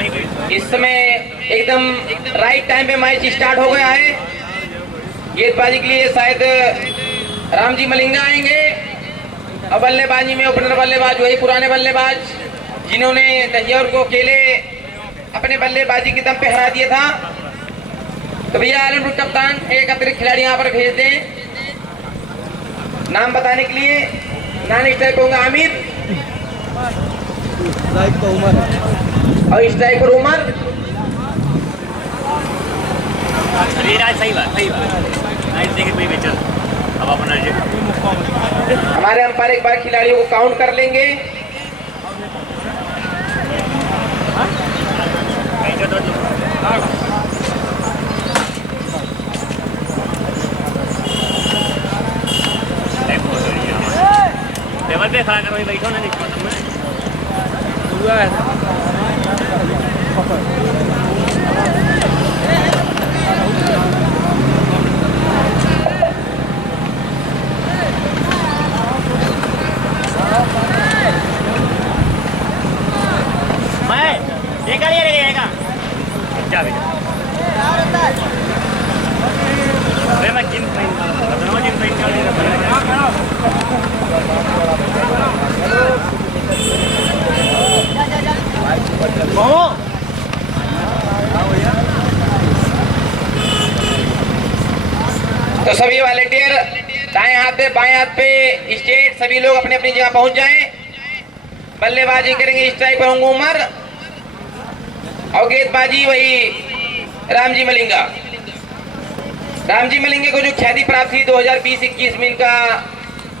इस समय एकदम राइट टाइम पे मैच स्टार्ट हो गया है। गेंदबाजी के लिए शायद रामजी मलिंगा आएंगे और बल्लेबाजी में ओपनर बल्लेबाज वही पुराने बल्लेबाज जिन्होंने दहिया को अकेले अपने बल्लेबाजी के दम पे हरा दिया था। तो भैया आलमपुर कप्तान एक अतिरिक्त खिलाड़ी यहाँ पर भेज दें नाम बताने के लिए। नान स्ट्राइकर होगा आमिर और स्ट्राइकर उमर। हमारे अंपायर एक बार खिलाड़ियों को काउंट कर लेंगे। टेबल पे खड़ा करो, बैठो ना नीचे में। मैं ये गाड़ी रहेगा क्या बेटा? अरे मैं जिम ट्रेन कर तो सभी वॉलंटियर दाएं हाथ पे बाएं हाथ पे स्टेट सभी लोग अपने अपनी जगह पहुंच जाएं। बल्लेबाजी करेंगे स्ट्राइकर होंगे उमर और गेंदबाजी वही रामजी मलिंगा। रामजी मलिंगे को जो ख्याति प्राप्त हुई 2020-21 में इनका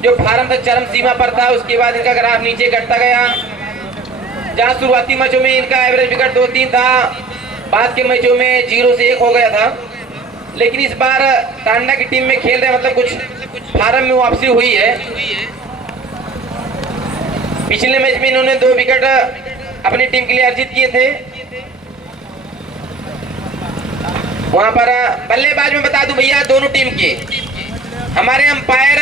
जो फार्म था चरम सीमा पर था, उसके बाद इनका ग्राफ नीचे घटता गया। जहां शुरुआती मैचों में इनका एवरेज विकेट 2-3 था, बाद के मैचों में 0 से 1 हो गया था। लेकिन इस बार टांडा की टीम में खेल रहे मतलब कुछ फार्म में वापसी हुई है। पिछले मैच में इन्होंने 2 विकेट अपनी टीम के लिए अर्जित किए थे। वहां पर बल्लेबाज में बता दूं भैया दोनों टीम के हमारे अंपायर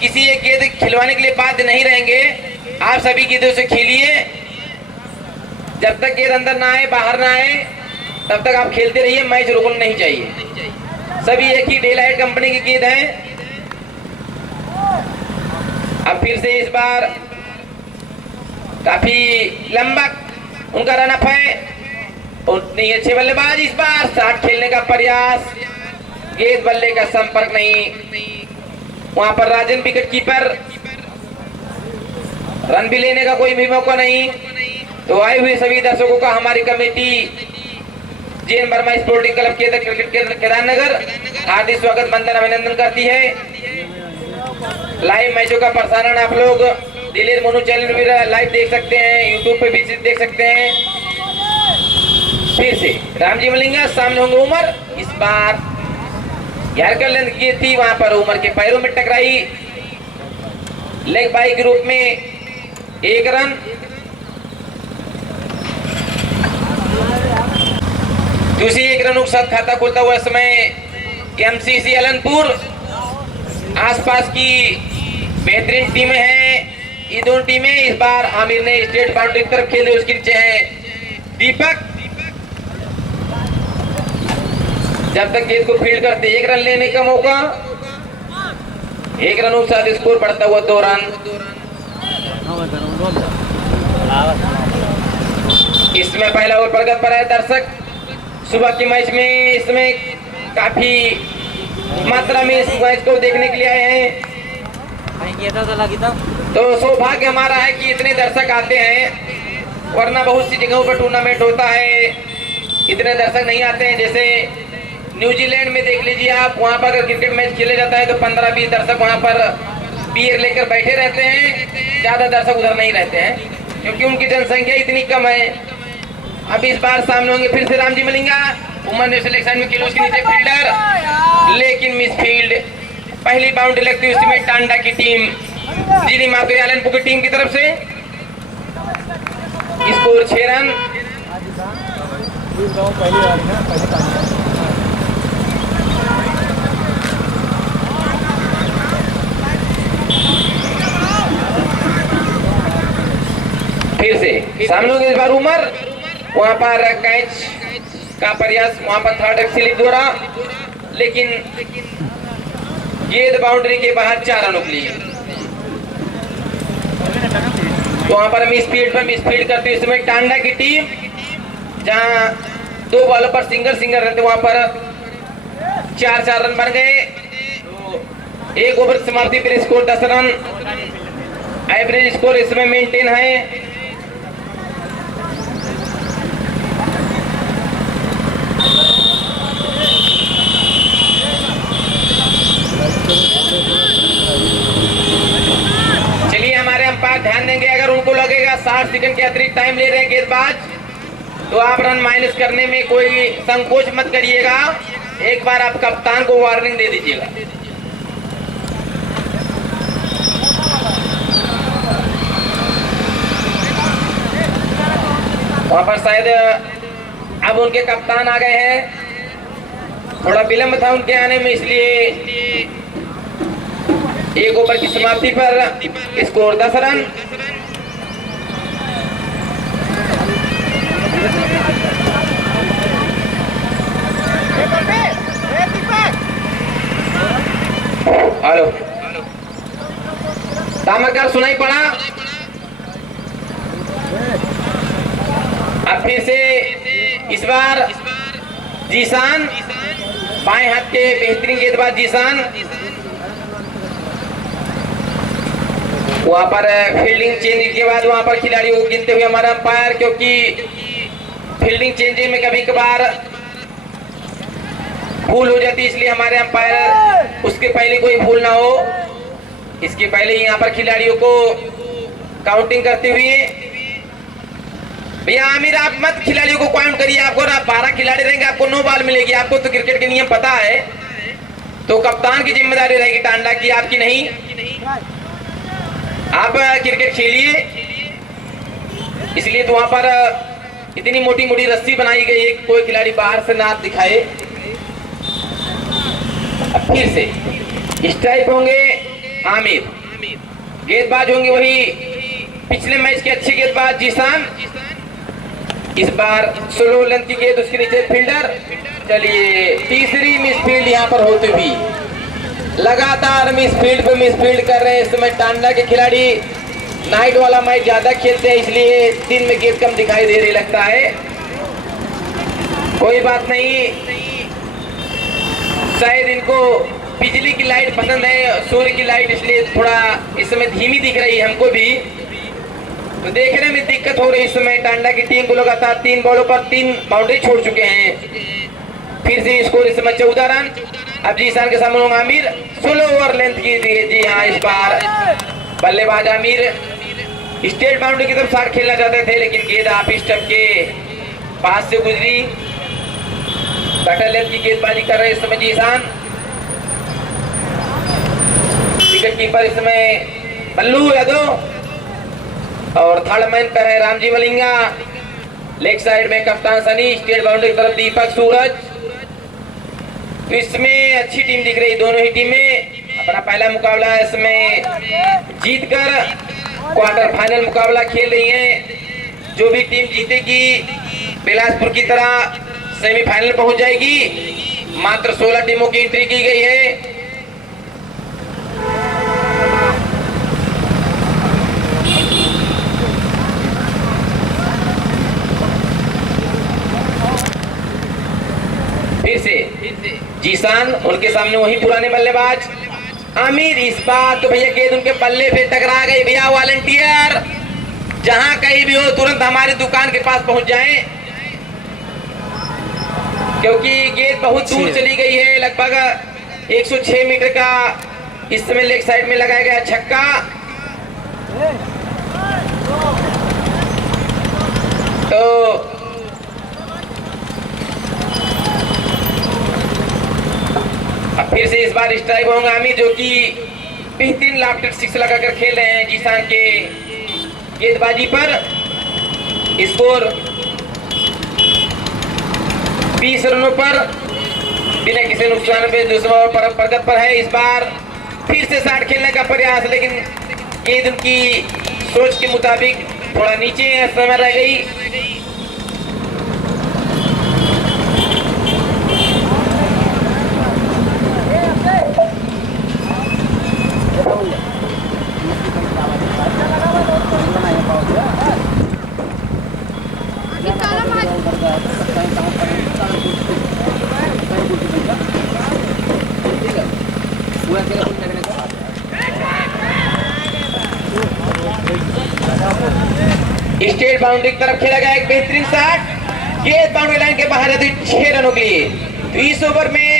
किसी एक गेंद खिलवाने के लिए बाध्य नहीं रहेंगे। आप सभी गेंदों से खेलिए, जब तक गेंद अंदर ना आए बाहर ना आए तब तक आप खेलते रहिए। मैच रुकना नहीं चाहिए। सभी एक ही डे लाइट कंपनी की गेंद है। अब फिर से इस बार काफी लंबा उनका रन अप है। उतनी अच्छे बल्लेबाज इस बार शॉट खेलने का प्रयास, गेंद बल्ले का संपर्क नहीं। वहां पर राजन विकेट कीपर, रन भी लेने का कोई भी मौका नहीं। तो आए हुए सभी दर्शकों का हमारी committee Jain Verma sporting club के क्रिकेट केदारनगर हार्दिक स्वागत बंदन अभिनंदन करती है। लाइव मैचों का प्रसारण आप लोग दिलेर मोनू चैनल भी लाइव देख सकते हैं, यूट्यूब पे भी देख सकते हैं। फिर से रामजी मलिंगा सामने होंगे उमर। इस बार यारकर लेंथ की थी, वहां पर उमर के पैरों में टकराई। लेग बाई के रूप में 1 रन। दूसरी 1 रनों के साथ खाता खोलता हुआ समय एमसीसी अलनपुर। आसपास की बेहतरीन टीमें हैं ये दोनों टीमें। इस बार आमिर ने स्टेट बाउंड्री की तरफ खेले, उसके नीचे है दीपक। जब तक गेंद को फील्ड करते 1 रन लेने का मौका। 1 रनों के साथ स्कोर बढ़ता हुआ 2 रन। इसमें पहला ओवर प्रगत पर है। दर्शक सुबह के मैच में इसमें काफी मात्रा में इस मैच को देखने के लिए आए हैं। तो सौभाग्य हमारा है कि इतने दर्शक आते हैं, वरना बहुत सी जगहों पर टूर्नामेंट होता है इतने दर्शक नहीं आते हैं। जैसे न्यूजीलैंड में देख लीजिए आप, वहां पर अगर क्रिकेट मैच खेले जाता है तो 15-20 दर्शक वहां पर बियर लेकर बैठे रहते हैं, ज्यादा दर्शक उधर नहीं रहते हैं क्योंकि उनकी जनसंख्या इतनी कम है। अब इस बार सामने होंगे फिर से रामजी मलिंगा। उमर ने सिलेक्शन में किलो उसके नीचे फील्डर, लेकिन मिस फील्ड। पहली बाउंड्री लगती है उसमें टांडा की टीम जीनी माधुरी आलनपुर की टीम की तरफ से। Score 6 run. फिर से सामने होंगे इस बार उमर। वहां पर कैच का प्रयास वहां पर थर्ड स्लिप द्वारा, लेकिन गेंद बाउंड्री के बाहर 4 रन निकली। तो वहां पर मिसफील्ड करते हुए इसमें टांडा की टीम, जहां 2 बॉलों पर सिंगल रहते, वहां पर 4 रन बन गए। तो 1 ओवर समाप्ति पर स्कोर 10 रन, एवरेज स्कोर इसमें मेंटेन है। चलिए हमारे अंपायर ध्यान देंगे, अगर उनको लगेगा 60 सेकंड के अतिरिक्त टाइम ले रहे हैं गेंदबाज, तो आप रन माइनस करने में कोई संकोच मत करिएगा। एक बार आप कप्तान को वार्निंग दे दीजिएगा। वहां पर शायद अब उनके कप्तान आ गए हैं, थोड़ा विलंब था उनके आने में, इसलिए 1 ओवर की समाप्ति पर स्कोर 10 रन। हेलो तामकर सुनाई पड़ा? अब फिर से इस बार जीशान, बाएं हाथ के बेहतरीन गेंदबाज जीशान, वहां पर फील्डिंग चेंज के बाद वहां पर खिलाड़ियों को गिनते हुए हमारा अंपायर, क्योंकि फील्डिंग चेंजिंग में कभी कभार भूल हो जाती, इसलिए हमारे अंपायर उसके पहले कोई भूल ना हो, इसके पहले ही यहाँ पर खिलाड़ियों को काउंटिंग करते हुए। भैया आमिर आप मत खिलाड़ियों को काउंट करिए, आपको 12 खिलाड़ी रहेंगे, आपको 9 बॉल मिलेगी। आपको तो क्रिकेट के नियम पता है, तो कप्तान की जिम्मेदारी रहेगी टांडा की, आपकी नहीं। आप क्रिकेट खेलिए, इसलिए तो वहां पर इतनी मोटी मोटी रस्सी बनाई गई है, कोई खिलाड़ी बाहर से ना दिखाए। अब फिर से स्ट्राइक होंगे आमिर, गेंदबाज होंगे वही पिछले मैच के अच्छे गेंदबाज जीशान। इस बार स्लो लेंथ की गेंद, उसके नीचे फील्डर। चलिए तीसरी मिसफील्ड यहाँ पर होती हुई, लगातार मिसफील्ड पे मिसफील्ड कर रहे हैं इस समय टांडा के खिलाड़ी। नाइट वाला मैच ज्यादा खेलते हैं, इसलिए दिन में गेंद कम दिखाई दे रही लगता है। कोई बात नहीं, शायद इनको बिजली की लाइट पसंद है, सूर्य की लाइट, इसलिए थोड़ा इस समय धीमी दिख रही है हमको भी, तो देखने में दिक्कत हो रही है। इस समय टांडा की टीम को लगातार 3 बॉलों पर 3 बाउंड्री छोड़ चुके हैं। फिर से स्कोर इस समय 14 रन। अब जीशान के सामने आमिर, स्लो ओवर लेंथ की जी हाँ, इस बार बल्लेबाज आमिर स्टेट बाउंड्री की तरफ शॉट खेलना चाहते थे, लेकिन गेंद ऑफ स्टंप के पास से गुजरी। कटर लेंथ की गेंदबाजी कर रहे इस समय जीशान। विकेट कीपर इसमें बल्लू यादव, और थर्ड मैन पर है रामजी मलिंगा। लेग साइड में कप्तान सनी, स्टेट बाउंड्री की तरफ दीपक सूरज। तो इसमें अच्छी टीम दिख रही, दोनों ही टीमें अपना पहला मुकाबला इसमें जीतकर क्वार्टर फाइनल मुकाबला खेल रही हैं। जो भी टीम जीतेगी बिलासपुर की तरह सेमीफाइनल पहुंच जाएगी। मात्र 16 टीमों की एंट्री की गई है। फिर से जीशान, उनके सामने वही पुराने बल्लेबाज आमिर। इस बार तो भैया गेंद उनके बल्ले पे टकरा गई। भैया वॉलंटियर जहां कहीं भी हो तुरंत हमारी दुकान के पास पहुंच जाएं, क्योंकि गेंद बहुत दूर चली गई है। लगभग 106 मीटर का इस समय लेग साइड में लगाया गया छक्का। तो अब फिर से इस बार स्ट्राइक होंगे आमिर, जो कि बेहतरीन लाफ्टेड 6 लगाकर खेल रहे हैं जीशान के गेंदबाजी पर। स्कोर 20 रनों पर बिना किसी नुकसान पे दूसरा प्रगति पर है। इस बार फिर से शॉट खेलने का प्रयास, लेकिन गेंद उनकी सोच के मुताबिक थोड़ा नीचे समय रह गई। बाउंड्री की तरफ खेला गया एक बेहतरीन शॉट, गेंद बाउंड्री लाइन के बाहर है तो 6 रनों के लिए। तो इस ओवर में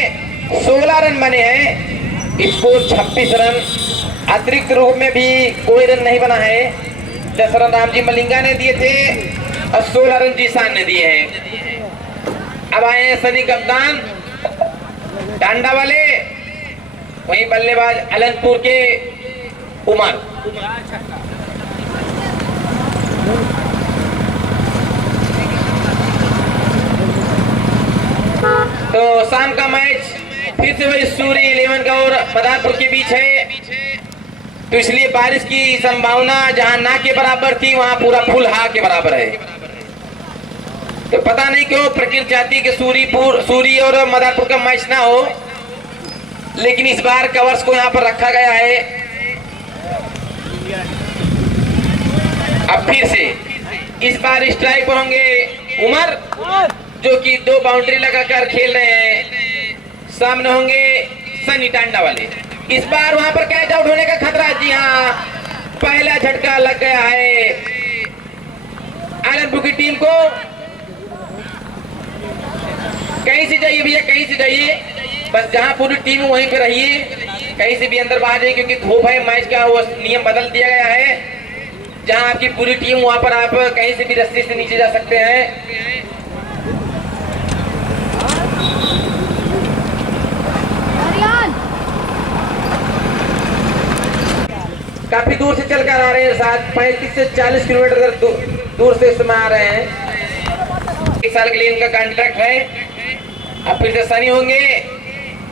16 रन बने हैं, स्कोर 26 रन। अतिरिक्त रूप में भी कोई रन नहीं बना है। 10 रन रामजी मलिंगा ने दिए थे और 16 रन जीसान ने दिए हैं। अब आए हैं सनी कप्तान टांडा वाले, वहीं बल्लेबाज अलनपुर के उमर। तो शाम का मैच फिर से वही सूर्य 11 का और मदारपुर के बीच है, तो इसलिए बारिश की संभावना जहां ना के बराबर थी वहां पूरा फुल हा के बराबर है। तो पता नहीं क्यों प्रकृति चाहती कि सूरी और मदारपुर का मैच ना हो, लेकिन इस बार कवर्स को यहां पर रखा गया है। अब फिर से इस बार स्ट्राइक पर होंगे उमर, जो कि 2 बाउंड्री लगाकर खेल रहे हैं। सामने होंगे सनी टांडा वाले। इस बार वहां पर कैच आउट होने का खतरा है। जी हाँ, पहला झटका लग गया है आलमपुर की टीम को। कहीं से जाइए भैया, कहीं से जाइए, बस जहां पूरी टीम वहीं पे रहिए, कहीं से भी अंदर बाहर जाइए, क्योंकि धूप है। मैच का वो नियम बदल दिया गया है, जहां आपकी पूरी टीम वहां पर आप कहीं से भी रस्सी से नीचे जा सकते हैं। काफी दूर से चलकर आ रहे हैं, साथ 35 से 40 किलोमीटर दूर से इसमें आ रहे हैं। 1 साल के लिए इनका कॉन्ट्रैक्ट है। अब फिर से सनी होंगे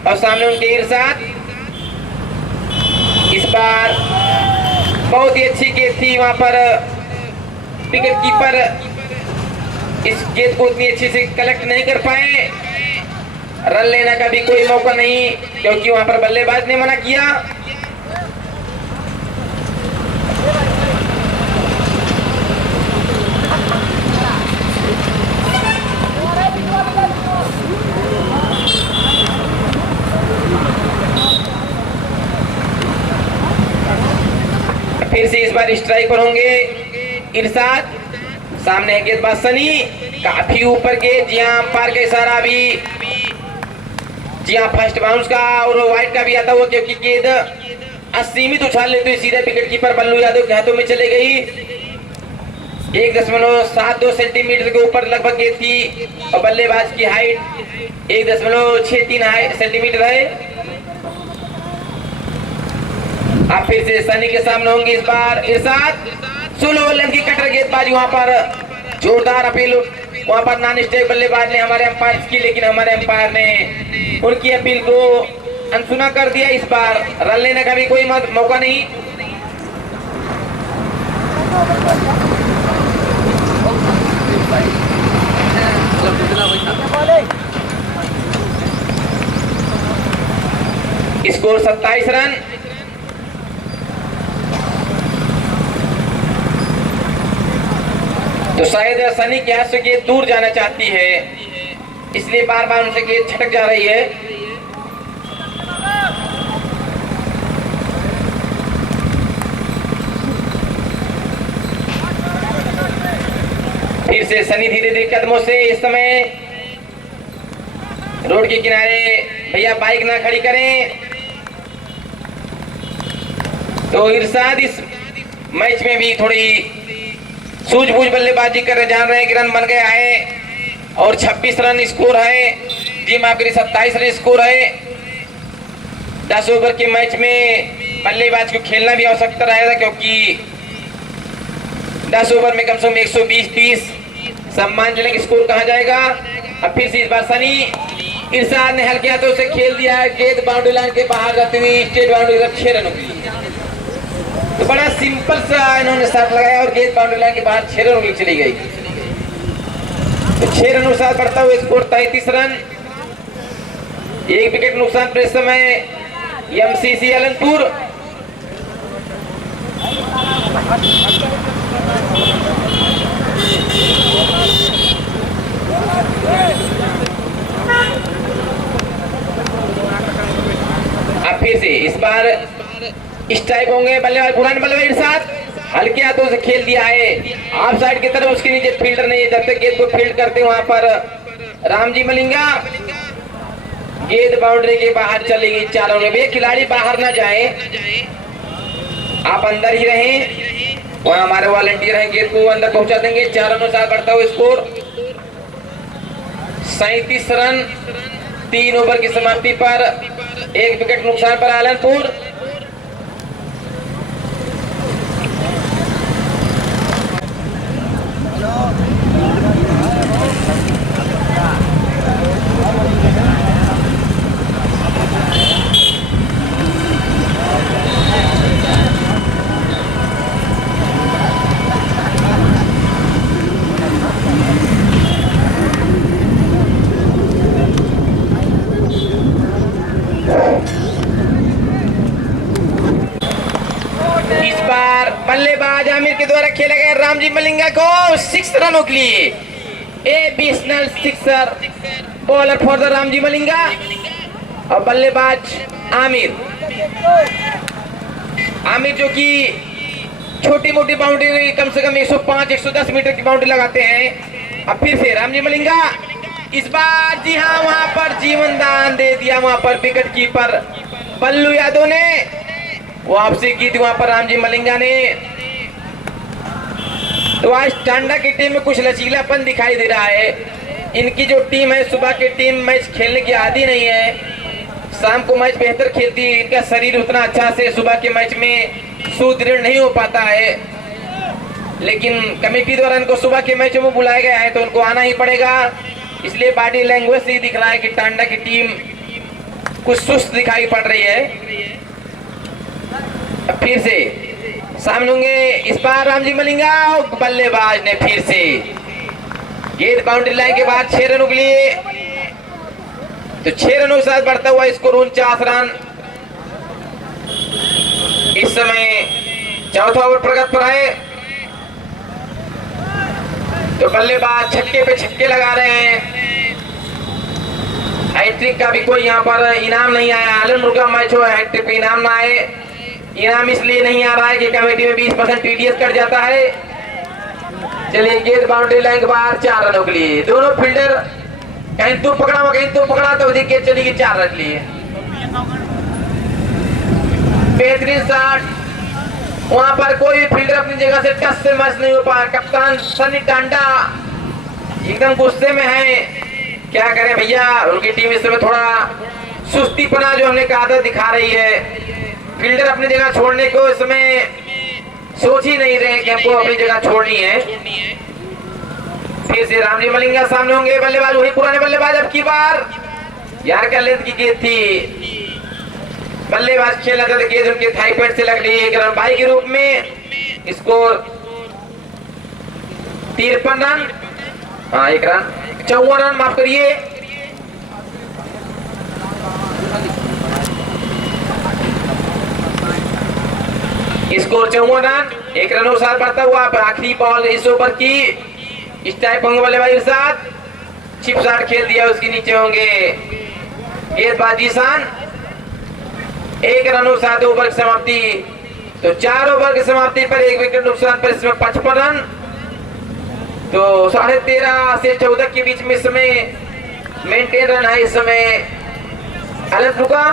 और सामने उनके इरशाद। इस बार बहुत ही अच्छी गेंद थी, वहां पर विकेट कीपर इस गेंद को उतनी अच्छी से कलेक्ट नहीं कर पाए। रन लेने का भी कोई मौका नहीं, क्योंकि वहां पर बल्लेबाज ने मना किया। फिर से इस बार स्ट्राइक पर होंगे इरशाद। सामने है गेंदबाज सनी, काफी ऊपर गेंद। जी हाँ, अंपायर का इशारा भी, जी हाँ, फर्स्ट बाउंस का और वाइड का भी आता हुआ, क्योंकि गेंद असीमित उछाल लेते हुए सीधे विकेट कीपर बल्लू यादव के हाथों में चले गई। 1.72 सेंटीमीटर के ऊपर लगभग गेंद थी और बल्लेबाज की हाइट 1.63 सेंटीमीटर है। अब फिर से सनी के सामने होंगे इस बार इरशाद। 16 रन की कटर गेंदबाजी, वहां पर जोरदार अपील वहां पर नॉन स्ट्राइक बल्लेबाज ने हमारे अंपायर की, लेकिन हमारे अंपायर ने उनकी अपील को अनसुना कर दिया। इस बार रन लेने का भी कोई मौका नहीं। Score 27 run. तो शायद सनी के हाथ से गेंद दूर जाना चाहती है, इसलिए बार बार उनसे गेंद छटक जा रही है। फिर से सनी धीरे धीरे कदमों से, इस समय रोड के किनारे भैया बाइक ना खड़ी करें। तो इरशाद इस मैच में भी थोड़ी सूझबूझ बल्लेबाजी कर जान रहे हैं कि रन बन गया है और 26 रन स्कोर है। जी माफ करिए, 27 रन स्कोर है। 10 ओवर के मैच में बल्लेबाज को खेलना भी आवश्यकता रहेगा, क्योंकि 10 ओवर में कम से कम 120-30 सम्मानजनक स्कोर कहा जाएगा। अब फिर से इस बार सनी इरशाद ने हल्के हाथों से खेल दिया है, गेंद बाउंड्री लाइन के बाहर जाती हुई स्टेट बाउंड्री पर 6 रनों की। तो बड़ा सिंपल सा इन्होंने शॉट लगाया और गेंद बाउंड्री लाइन के बाहर 6 रनों की चली गई। तो 6 रनों के साथ बढ़ता हुआ स्कोर 33 रन। 1 विकेट नुकसान पर इस समय एमसीसी अलनपुर। अब फिर से इस बार स्ट्राइक होंगे बल्लेबाज पुराने बल्लेबाज इरशाद। हल्के हाथों से खेल दिया है ऑफ साइड की तरफ। उसके नीचे फील्डर ने जब तक गेंद को फील्ड करते वहां पर रामजी मलिंगा। गेंद बाउंड्री के बाहर चली गई चारों में। भैया खिलाड़ी बाहर ना जाए, आप अंदर ही रहें। वहां हमारे वॉलंटियर हैं, गेंद को अंदर पहुंचा देंगे। 4 रनों से बढ़ता हुआ स्कोर 37 रन 3 ओवर की समाप्ति पर। 1 विकेट नुकसान पर आलमपुर। बल्लेबाज आमिर के द्वारा खेला गया रामजी मलिंगा को 6 रनों के लिए ए बीसनल सिक्सर। बॉलर फॉर द रामजी मलिंगा और बल्लेबाज आमिर। आमिर जो कि छोटी मोटी बाउंड्री कम से कम 105-110 मीटर की बाउंड्री लगाते हैं। अब फिर से रामजी मलिंगा इस बार, जी हाँ, वहां पर जीवन दान दे दिया। वहां पर विकेट कीपर पल्लू यादव ने वापसी की थी वहां पर रामजी मलिंगा ने। तो आज टांडा की टीम में कुछ लचीलापन दिखाई दे रहा है। इनकी जो टीम है, सुबह की टीम मैच खेलने की आदी नहीं है, शाम को मैच बेहतर खेलती है। इनका शरीर उतना अच्छा से सुबह के मैच में सुदृढ़ नहीं हो पाता है, लेकिन कमेटी द्वारा इनको सुबह के मैच में बुलाया गया है तो उनको आना ही पड़ेगा। इसलिए बॉडी लैंग्वेज से ही दिख रहा है कि टांडा की टीम कुछ सुस्त दिखाई पड़ रही है। अब फिर से सामने होंगे इस बार रामजी मलिंगा। बल्लेबाज ने फिर से गेंद बाउंड्री लाइन के बाद 6 रनों के लिए, तो 6 रनों के साथ बढ़ता हुआ स्कोर 49 रन। इस समय चौथा ओवर प्रगति पर है, तो बल्लेबाज छक्के पे छक्के लगा रहे हैं। हैट्रिक का भी कोई यहाँ पर इनाम नहीं आया। आलमपुर का मैच हो, हैट्रिक पे इनाम ना आए। इनाम इसलिए नहीं आ रहा है कि कमेटी में 20% टीडीएस कट जाता है। चलिए गेंद बाउंड्री लाइन के बाहर 4 रनों के लिए। दोनों फील्डर कहीं तू पकड़ा कहीं तू पकड़ा, तो गेंद चलेगी 4 रन के लिए। बेहतरीन शॉट, वहां पर कोई भी फील्डर अपनी जगह से टच से मैच नहीं हो पाया। कप्तान सनी टांडा एकदम गुस्से में है। क्या करें भैया, उनकी टीम इस समय थोड़ा सुस्तीपना जो हमने कहा था दिखा रही है। फील्डर अपनी जगह छोड़ने को इस समय सोच ही नहीं रहे कि हमको अपनी जगह छोड़नी है। फिर से रामजी मलिंगा सामने होंगे। बल्लेबाज वही पुराने बल्लेबाज, अब की बार यार क्या लेंथ की गेंद थी। बल्लेबाज खेला था, गेंद उनके थाई पैड से लग रही है। 1 रन बाई के रूप में स्कोर 53 रन, हाँ 1 रन 54 रन, माफ करिए। स्कोर 54 रन, 1 रनों के साथ बढ़ता हुआ। आखिरी बॉल इस ओवर की स्ट्राइक होंगे बल्लेबाजी के साथ। चिप शॉट खेल दिया, उसके नीचे होंगे गेंदबाजी सान। 1 रनों के साथ ओवर की समाप्ति। तो 4 ओवर की समाप्ति पर 1 विकेट नुकसान पर इसमें 55 रन। तो 13.5 से 14 के बीच में इस समय मेंटेन रन है। इस समय आलमपुर का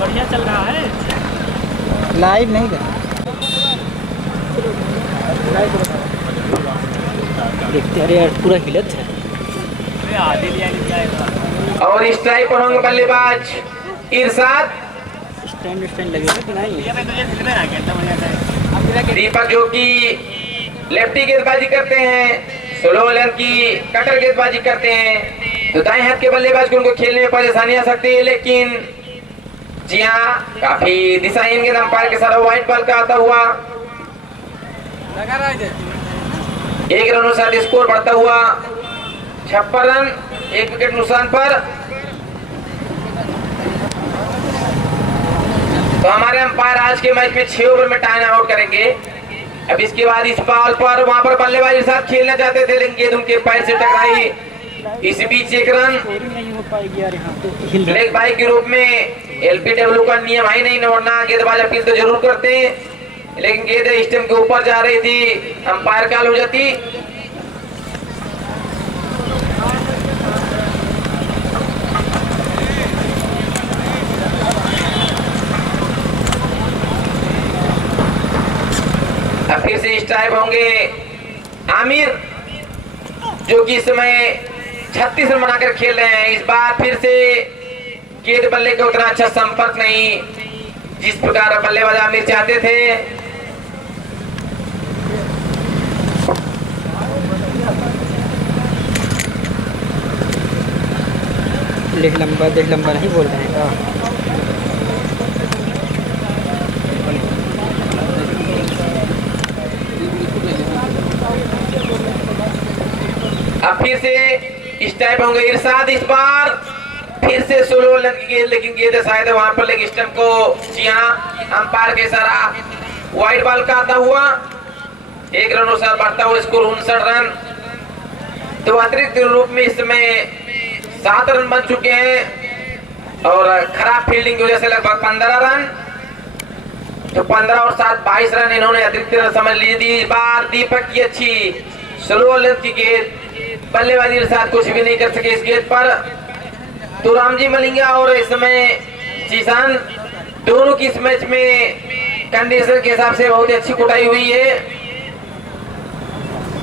बढ़िया चल रहा है। लाइव नहीं कर देखते, अरे यार पूरा हिलत है। और स्ट्राइक पर होंगे बल्लेबाज इरशाद। स्टैंड लगेगा कि नहीं? दीपक जो कि लेफ्टी गेंदबाजी करते हैं, स्लो लेंथ की कटर गेंदबाजी करते हैं, तो दाएं हाथ के बल्लेबाज को उनको खेलने में परेशानी आ सकती है। लेकिन जी हाँ, काफी दिशाहीन गेंद अंपायर के साथ व्हाइट बॉल का आता हुआ। 1 रनों साथ स्कोर बढ़ता हुआ 56 रन, 1 विकेट नुकसान पर। तो हमारे अंपायर आज के मैच में 6 ओवर में टाइम आउट करेंगे। अब इसके बाद इस बॉल पर वहां पर बल्लेबाज के साथ खेलना चाहते थे, लेकिन गेंद उनके पैर से टकराई। इस बीच 1 रन नहीं हो पाएगी यार, यहाँ तो लेग बाई के रूप में एलपीडब्ल्यू का नियम है नहीं, वरना गेंदबाज अपील तो जरूर करते हैं, लेकिन गेंद स्टंप के ऊपर जा रही थी, अंपायर कॉल हो जाती। अब फिर से स्ट्राइक होंगे आमिर, जो कि इस समय 36 रन बनाकर खेल रहे हैं। इस बार फिर से गेंद बल्ले का उतना अच्छा संपर्क नहीं, जिस प्रकार बल्लेबाज आमिर चाहते थे। देख लंबा नहीं बोल रहे हैं। अब फिर से स्टैप होंगे इरशाद, इस बार फिर से सोलो रन की गेंद, लेकिन गेंद शायद वहां पर लेग स्टंप को, जी हाँ, अंपायर के इशारा वाइड बॉल का आता हुआ। 1 रन अनुसार बढ़ता हुआ स्कोर 59 रन। तो अतिरिक्त रूप में इस समय 7 रन बन चुके हैं और खराब फील्डिंग की वजह से लगभग 15 रन। तो 15 और 7 22 रन इन्होंने अतिरिक्त रन समझ ली थी। इस बार दीपक की अच्छी स्लो लेंथ की गेंद, बल्लेबाजी के साथ कुछ भी नहीं कर सके इस गेंद पर। तो रामजी मलिंगा और इस समय जीसान दोनों की इस मैच में कंडीशन के हिसाब से बहुत अच्छी कुटाई हुई है।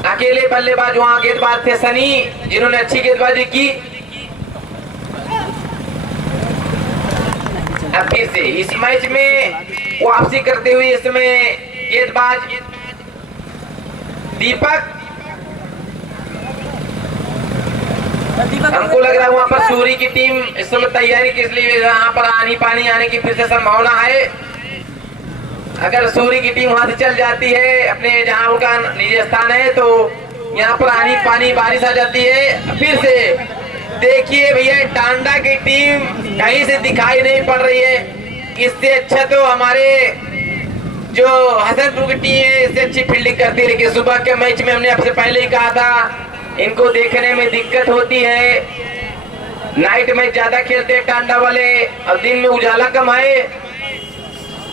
अकेले बल्लेबाज वहां गेंदबाज थे सनी, जिन्होंने अच्छी गेंदबाजी की। अब फिर से इस मैच में वापसी करते हुए इसमें गेंदबाज दीपक, हमको लग रहा है वहां पर सूरी की टीम इस समय तैयारी किस लिए, यहाँ पर आनी पानी आने की फिर से संभावना है। अगर सूरी की टीम वहां से चल जाती है अपने जहां उनका निजी स्थान है, तो यहाँ पर आनी पानी बारिश आ जाती है। फिर से देखिए भैया, टांडा की टीम कहीं से दिखाई नहीं पड़ रही है। इससे अच्छा तो हमारे जो हसनपुर की टीम है इससे अच्छी फील्डिंग करती है, लेकिन सुबह के मैच में हमने आपसे पहले ही कहा था इनको देखने में दिक्कत होती है। नाइट में ज्यादा खेलते हैं टांडा वाले और दिन में उजाला कम है।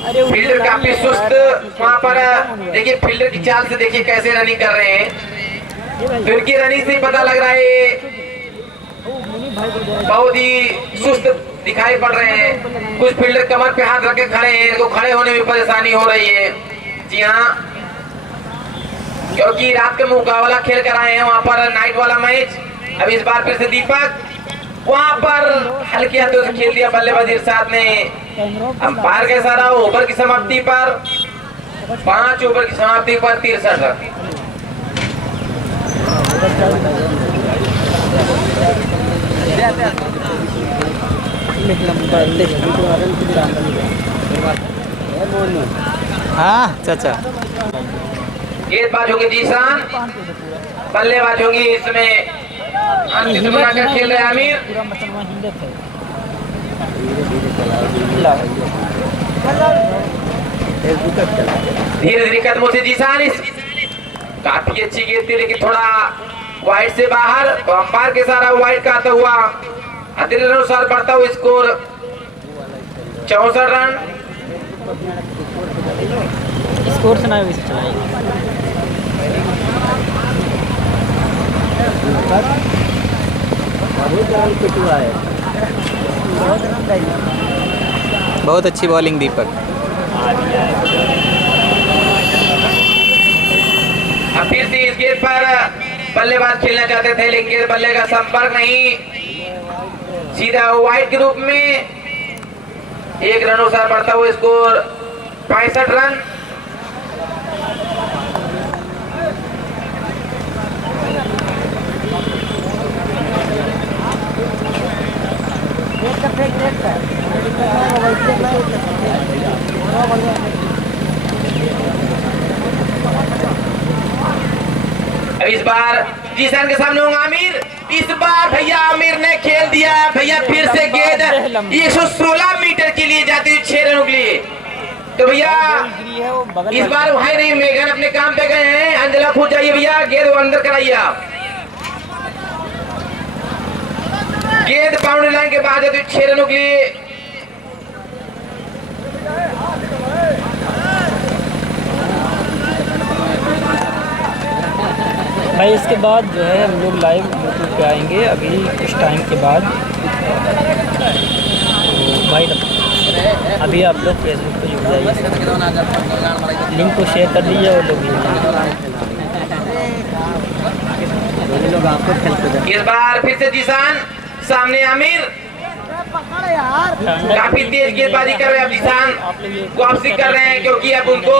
फील्डर काफी सुस्त वहां पर, देखिए फील्डर की चाल से देखिए कैसे रनिंग कर रहे हैं। तो इनकी रनिंग से पता लग रहा है बहुत ही सुस्त दिखाई पड़ रहे हैं। कुछ फील्डर कमर पे हाथ रख के खड़े हैं, इनको खड़े होने में परेशानी हो रही है। जी हाँ, क्योंकि रात का मुकाबला खेल कर आए हैं वहां पर नाइट वाला मैच। अब इस बार फिर से दीपक वहां पर हल्के हाथों से खेल दिया बल्लेबाज इरशाद ने। अंपायर का इशारा ओवर की समाप्ति पर, 5 ओवर की समाप्ति पर 63 रन। हाँ चाचा, गेंदबाज होंगे जीसान, बल्लेबाज होंगी इसमें अंकित बनाकर खेल रहे हैं आमिर। धीरे धीरे कदमों से जीसान, इस काफी अच्छी गेंद थी लेकिन थोड़ा वाइड से बाहर। तो अंपायर के सारा वाइड का आता हुआ अतिरिक्त अनुसार बढ़ता हुआ स्कोर 64 रन। स्कोर से ना चलाएगा। बहुत अच्छी बॉलिंग दीपक। अब फिर से इस गेंद पर बल्लेबाज खेलना चाहते थे, लेकिन बल्ले का संपर्क नहीं, सीधा वाइड के रूप में 1 रन अनुसार बढ़ता हुआ स्कोर 65 रन। अब इस बार जीसान के सामने होगा आमिर। इस बार भैया आमिर ने खेल दिया भैया, फिर से गेंद 116 मीटर के लिए जाती हुई 6 रनों के लिए। तो भैया इस बार वहां नहीं, मेघन अपने काम पे गए हैं। अंजला खुद जाइए भैया, गेंद अंदर कराइए आप। गेंद बाउंड्री लाइन के बाद 6 रनों के लिए भाई इसके बाद जो है हम लोग लाइव यूट्यूब पे आएंगे अभी कुछ टाइम के बाद। तो भाई अभी आप लोग फेसबुक पे जुड़ जाइए, लिंक को शेयर कर दीजिए और लोग इस बार फिर से जीसान, सामने आमिर, काफी तेज गेंदबाजी कर रहे हैं। अब जीसान वापसी कर रहे हैं क्योंकि अब उनको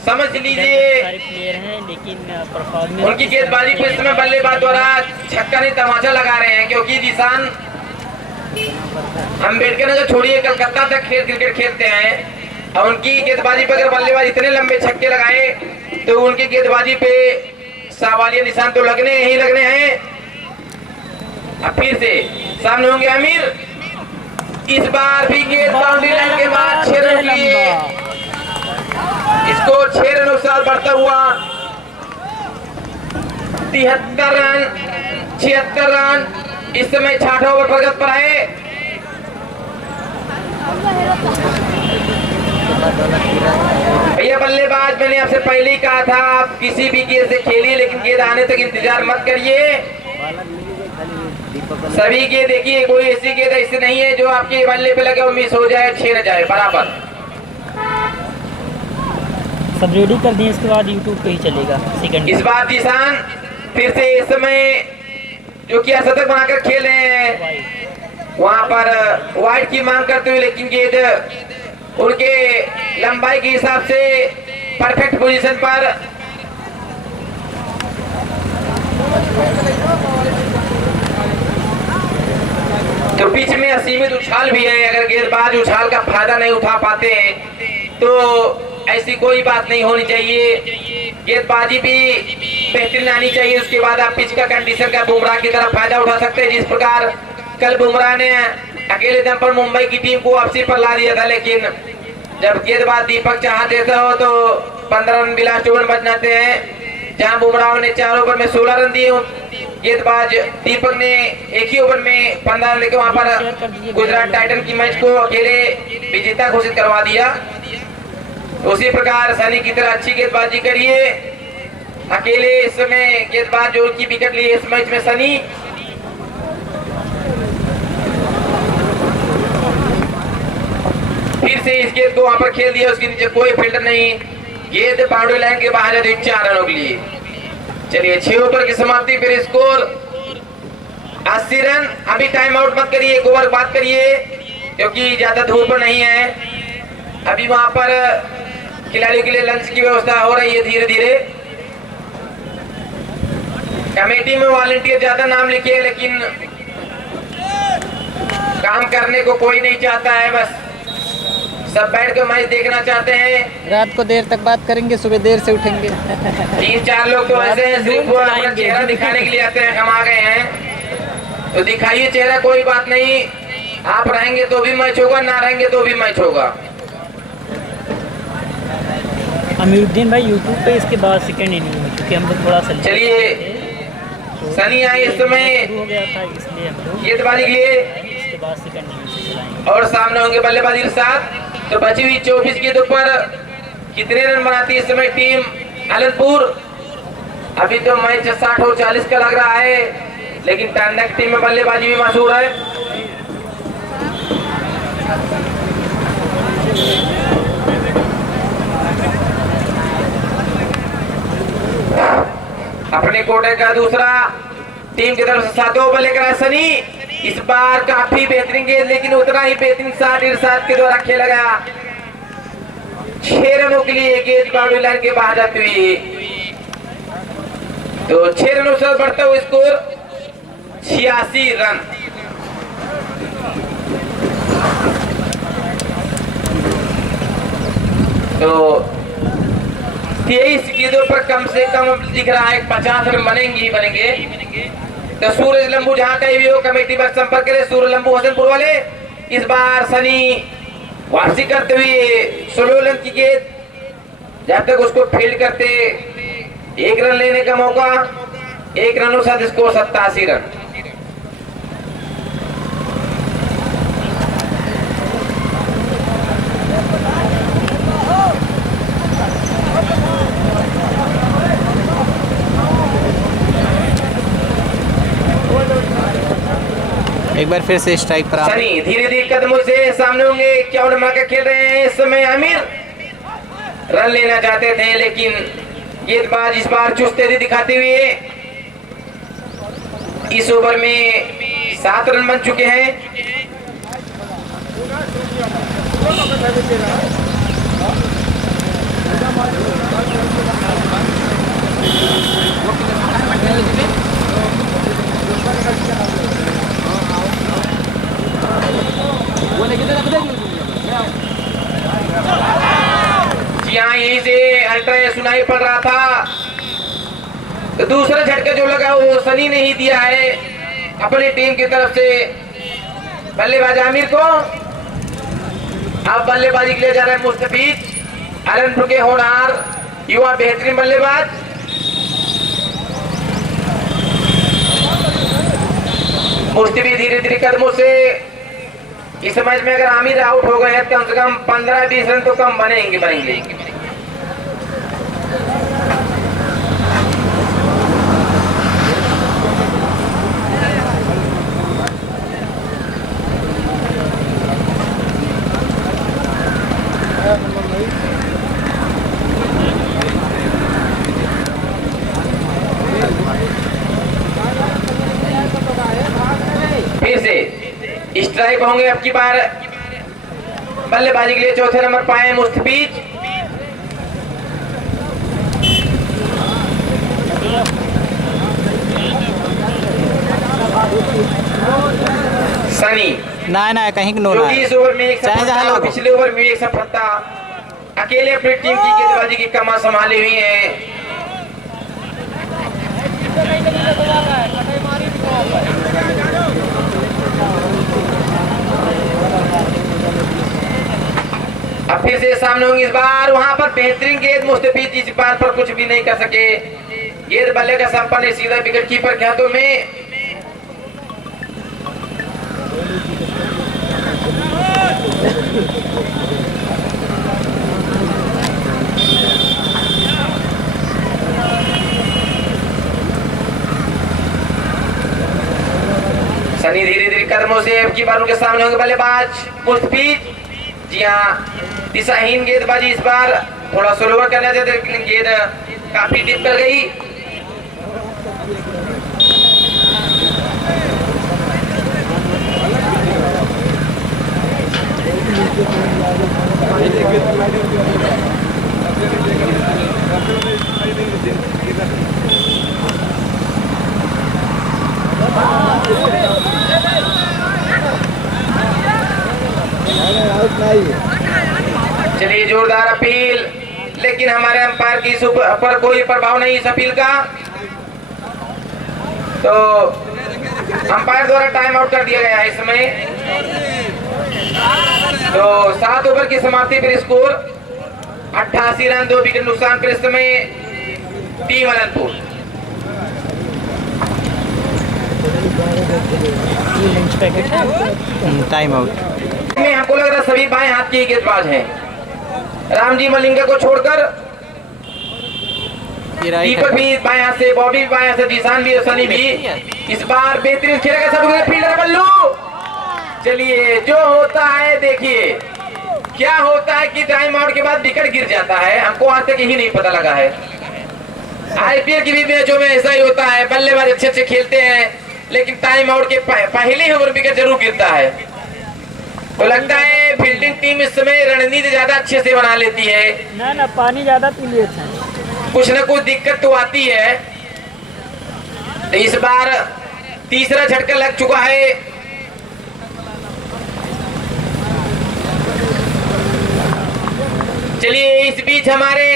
समझ लीजिए प्लेयर हैं, लेकिन उनकी गेंदबाजी पे इस समय बल्लेबाज द्वारा छक्का नहीं तमाचा लगा रहे हैं, क्योंकि जीसान अम्बेडकर नगर छोड़िए कलकत्ता तक क्रिकेट खेलते हैं और उनकी गेंदबाजी पे अगर बल्लेबाज इतने लंबे छक्के लगाए तो उनकी गेंदबाजी पे सवालिया निशान तो लगने ही लगने हैं। अब फिर से सामने होंगे आमिर, इस बार भी गेंद बाउंड्री लाइन के बाद 6 रन लिए, स्कोर 6 रनों के साथ बढ़ता हुआ 73 रन 76 रन इस समय 60 ओवर प्रगति पर है। भैया बल्लेबाज, मैंने आपसे पहले ही कहा था आप किसी भी गेंद से खेलिए लेकिन गेंद आने तक इंतजार मत करिए। सभी गेंद देखिए, कोई ऐसी गेंद ऐसी नहीं है जो आपके बल्ले पे लगे और मिस हो जाए, 6 न जाए, बराबर। सब रेडी कर दिए, इसके बाद यूट्यूब पे ही चलेगा सेकंड। इस बार जीसान फिर से इस समय जो कि शतक बनाकर खेल रहे हैं वहां पर वाइड की मांग करते हुए, लेकिन गेंद उनके लंबाई के हिसाब से परफेक्ट पोजीशन पर तो पिच में असीमित उछाल भी है। अगर गेंदबाज उछाल का फायदा नहीं उठा पाते तो ऐसी कोई बात नहीं होनी चाहिए, गेंदबाजी भी बेहतरीन आनी चाहिए। उसके बाद आप पिच का कंडीशन का बुमराह की तरफ फायदा उठा सकते हैं, जिस प्रकार कल बुमराह ने अकेले दम पर मुंबई की टीम को वापसी पर ला दिया था, लेकिन जब गेंदबाज दीपक चाह देता हो तो 15 रन भी लास्ट ओवर बच जाते हैं। जहां बुमराह ने 4 ओवर में 16 रन दिए, गेंदबाज दीपक ने एक ही ओवर में 15 रन लेकर वहां पर गुजरात टाइटन की मैच को अकेले विजेता घोषित करवा दिया। उसी प्रकार सनी की तरह अच्छी गेंदबाजी करिए। अकेले इस समय गेंदबाज जो की विकेट लिए इस मैच में सनी। फिर से इस गेंद को वहां पर खेल दिया, उसके नीचे कोई फिल्टर नहीं, गेंद बाउंड्री लाइन के बाहर है, 4 रनों के लिए। चलिए 6 ओवर की समाप्ति, फिर स्कोर 80 रन। अभी टाइम आउट मत करिए, एक ओवर बात करिए क्योंकि ज्यादा धूप नहीं है। अभी वहां पर खिलाड़ियों के लिए लंच की व्यवस्था हो रही है धीरे धीरे। कमेटी में वॉलंटियर ज्यादा नाम लिखे हैं लेकिन काम करने को कोई नहीं चाहता है, बस सब बैठ कर मैच देखना चाहते हैं। रात को देर तक बात करेंगे, सुबह देर से उठेंगे। 3-4 लोग तो ऐसे हैं सिर्फ अपना चेहरा दिखाने के लिए आते हैं, कमा गए हैं तो दिखाइए चेहरा, कोई बात नहीं। आप रहेंगे तो भी मैच होगा, ना रहेंगे तो भी मैच होगा। अमीरुद्दीन भाई यूट्यूब पे इसके बाद सेकंड इनिंग में, क्योंकि हम लोग थोड़ा सा चलिए सनी आए इस समय हो गया था, इसलिए हम लोग गेंदबाजी के लिए इसके बाद सेकंड इनिंग से चलाएंगे। और सामने होंगे बल्लेबाजी के साथ। तो बची हुई 24 गेंदों पर कितने रन बनाती है इस समय टीम आलमपुर? अभी तो मैच 60 और 40 का लग रहा है, लेकिन टांडा की टीम में बल्लेबाजी भी मशहूर है। अपने कोटे का दूसरा टीम की तरफ से 7 ओवर लेकर सनी। इस बार काफी बेहतरीन गेंद, लेकिन उतना ही बेहतरीन शॉट इरशाद के द्वारा खेला गया। 6 रनों के लिए गेंद बाउंड्री लाइन के बाहर जाती हुई, तो 6 रनों से बढ़ता हुआ स्कोर 86 रन। तो 23 गेंदों पर कम से कम दिख रहा है 50 रन बनेंगे ही बनेंगे। तो सूरज लंबू जहां कहीं भी हो, कमेटी पर संपर्क करें। सूरज लंबू हसनपुर वाले। इस बार सनी वापसी करते हुए 16 रन की गेंद, जब तक उसको फील्ड करते 1 रन लेने का मौका, 1 रनों साथ इसको 87 रन। एक बार फिर से स्ट्राइक पर आप सनी धीरे धीरे कदमों से सामने होंगे। 51 नंबर का खेल रहे हैं इस समय आमिर। रन लेना चाहते थे लेकिन गेंदबाज इस बार चुस्ती दिखाते हुए इस ओवर में 7 रन बन चुके हैं। जी हाँ, यहीं से अल्ट्रा सुनाई पड़ रहा था। तो दूसरा झटका जो लगा वो सनी ने ही दिया है अपनी टीम की तरफ से। बल्लेबाज आमिर को अब बल्लेबाजी के लिए जा रहे हैं मुस्तफीज। आलमपुर के होनहार युवा बेहतरीन बल्लेबाज। मुस्तफीज धीरे धीरे कदमों से इस मैच में अगर आमिर आउट हो गए हैं कम से कम 15-20 रन तो कम बनेंगे। फिर से स्ट्राइक होंगे अब की बार। बल्लेबाजी के लिए चौथे नंबर पाए मुस्तफीज। सनी ना कहीं नो जो ना कि इस ओवर में एक चाहे जहाँ सफलता, लोग हो। पिछले ओवर में एक सफलता अकेले अपनी टीम की गेंदबाजी की कमान संभाली हुई है। अब फिर से सामने होंगे इस बार। वहां पर बेहतरीन गेंद मुस्तफीज इस बार पर कुछ भी नहीं कर सके। गेंद बल्ले का संपन्न सीधा विकेट कीपर के हाथों में। सनी धीरे धीरे कदमों से अब की बार उनके सामने होंगे बल्लेबाज मुस्तफीज। जी हाँ, दिशाहीन गेंदबाजी इस बार थोड़ा स्लोवर करना चाहते लेकिन गेंद काफी डीप कर गई। चलिए जोरदार अपील, लेकिन हमारे अंपायर की इस पर कोई प्रभाव नहीं इस अपील का। तो अंपायर द्वारा टाइम आउट कर दिया गया है इसमें। तो 7 ओवर की समाप्ति पर स्कोर 88 रन 2 विकेट नुकसान पर इस समय टीम आलमपुर। टाइम आउट में हमको लग रहा है सभी बाएं हाथ के गेंदबाज हैं। रामजी मलिंगा को छोड़कर दीपक भी बाएं हाथ से, बॉबी भी बाएं हाथ से, जीसान भी, सनी भी इस बार बेहतरीन खेलेगा। सब फील्डर बल्लू। चलिए जो होता है देखिए क्या होता है कि टाइम आउट के बाद विकेट गिर जाता है। हमको आज तक यही नहीं पता लगा है। आईपीएल की भी मैचों में ऐसा ही होता है। बल्लेबाज अच्छे अच्छे खेलते हैं लेकिन टाइम आउट के पहले ही ओवर विकेट जरूर गिरता है। तो लगता है फील्डिंग टीम इस समय रणनीति ज्यादा अच्छे से बना लेती है। ना पानी ज्यादा पी लिए थे। कुछ न कुछ दिक्कत तो आती है। तो इस बार तीसरा झटका लग चुका है। चलिए इस बीच हमारे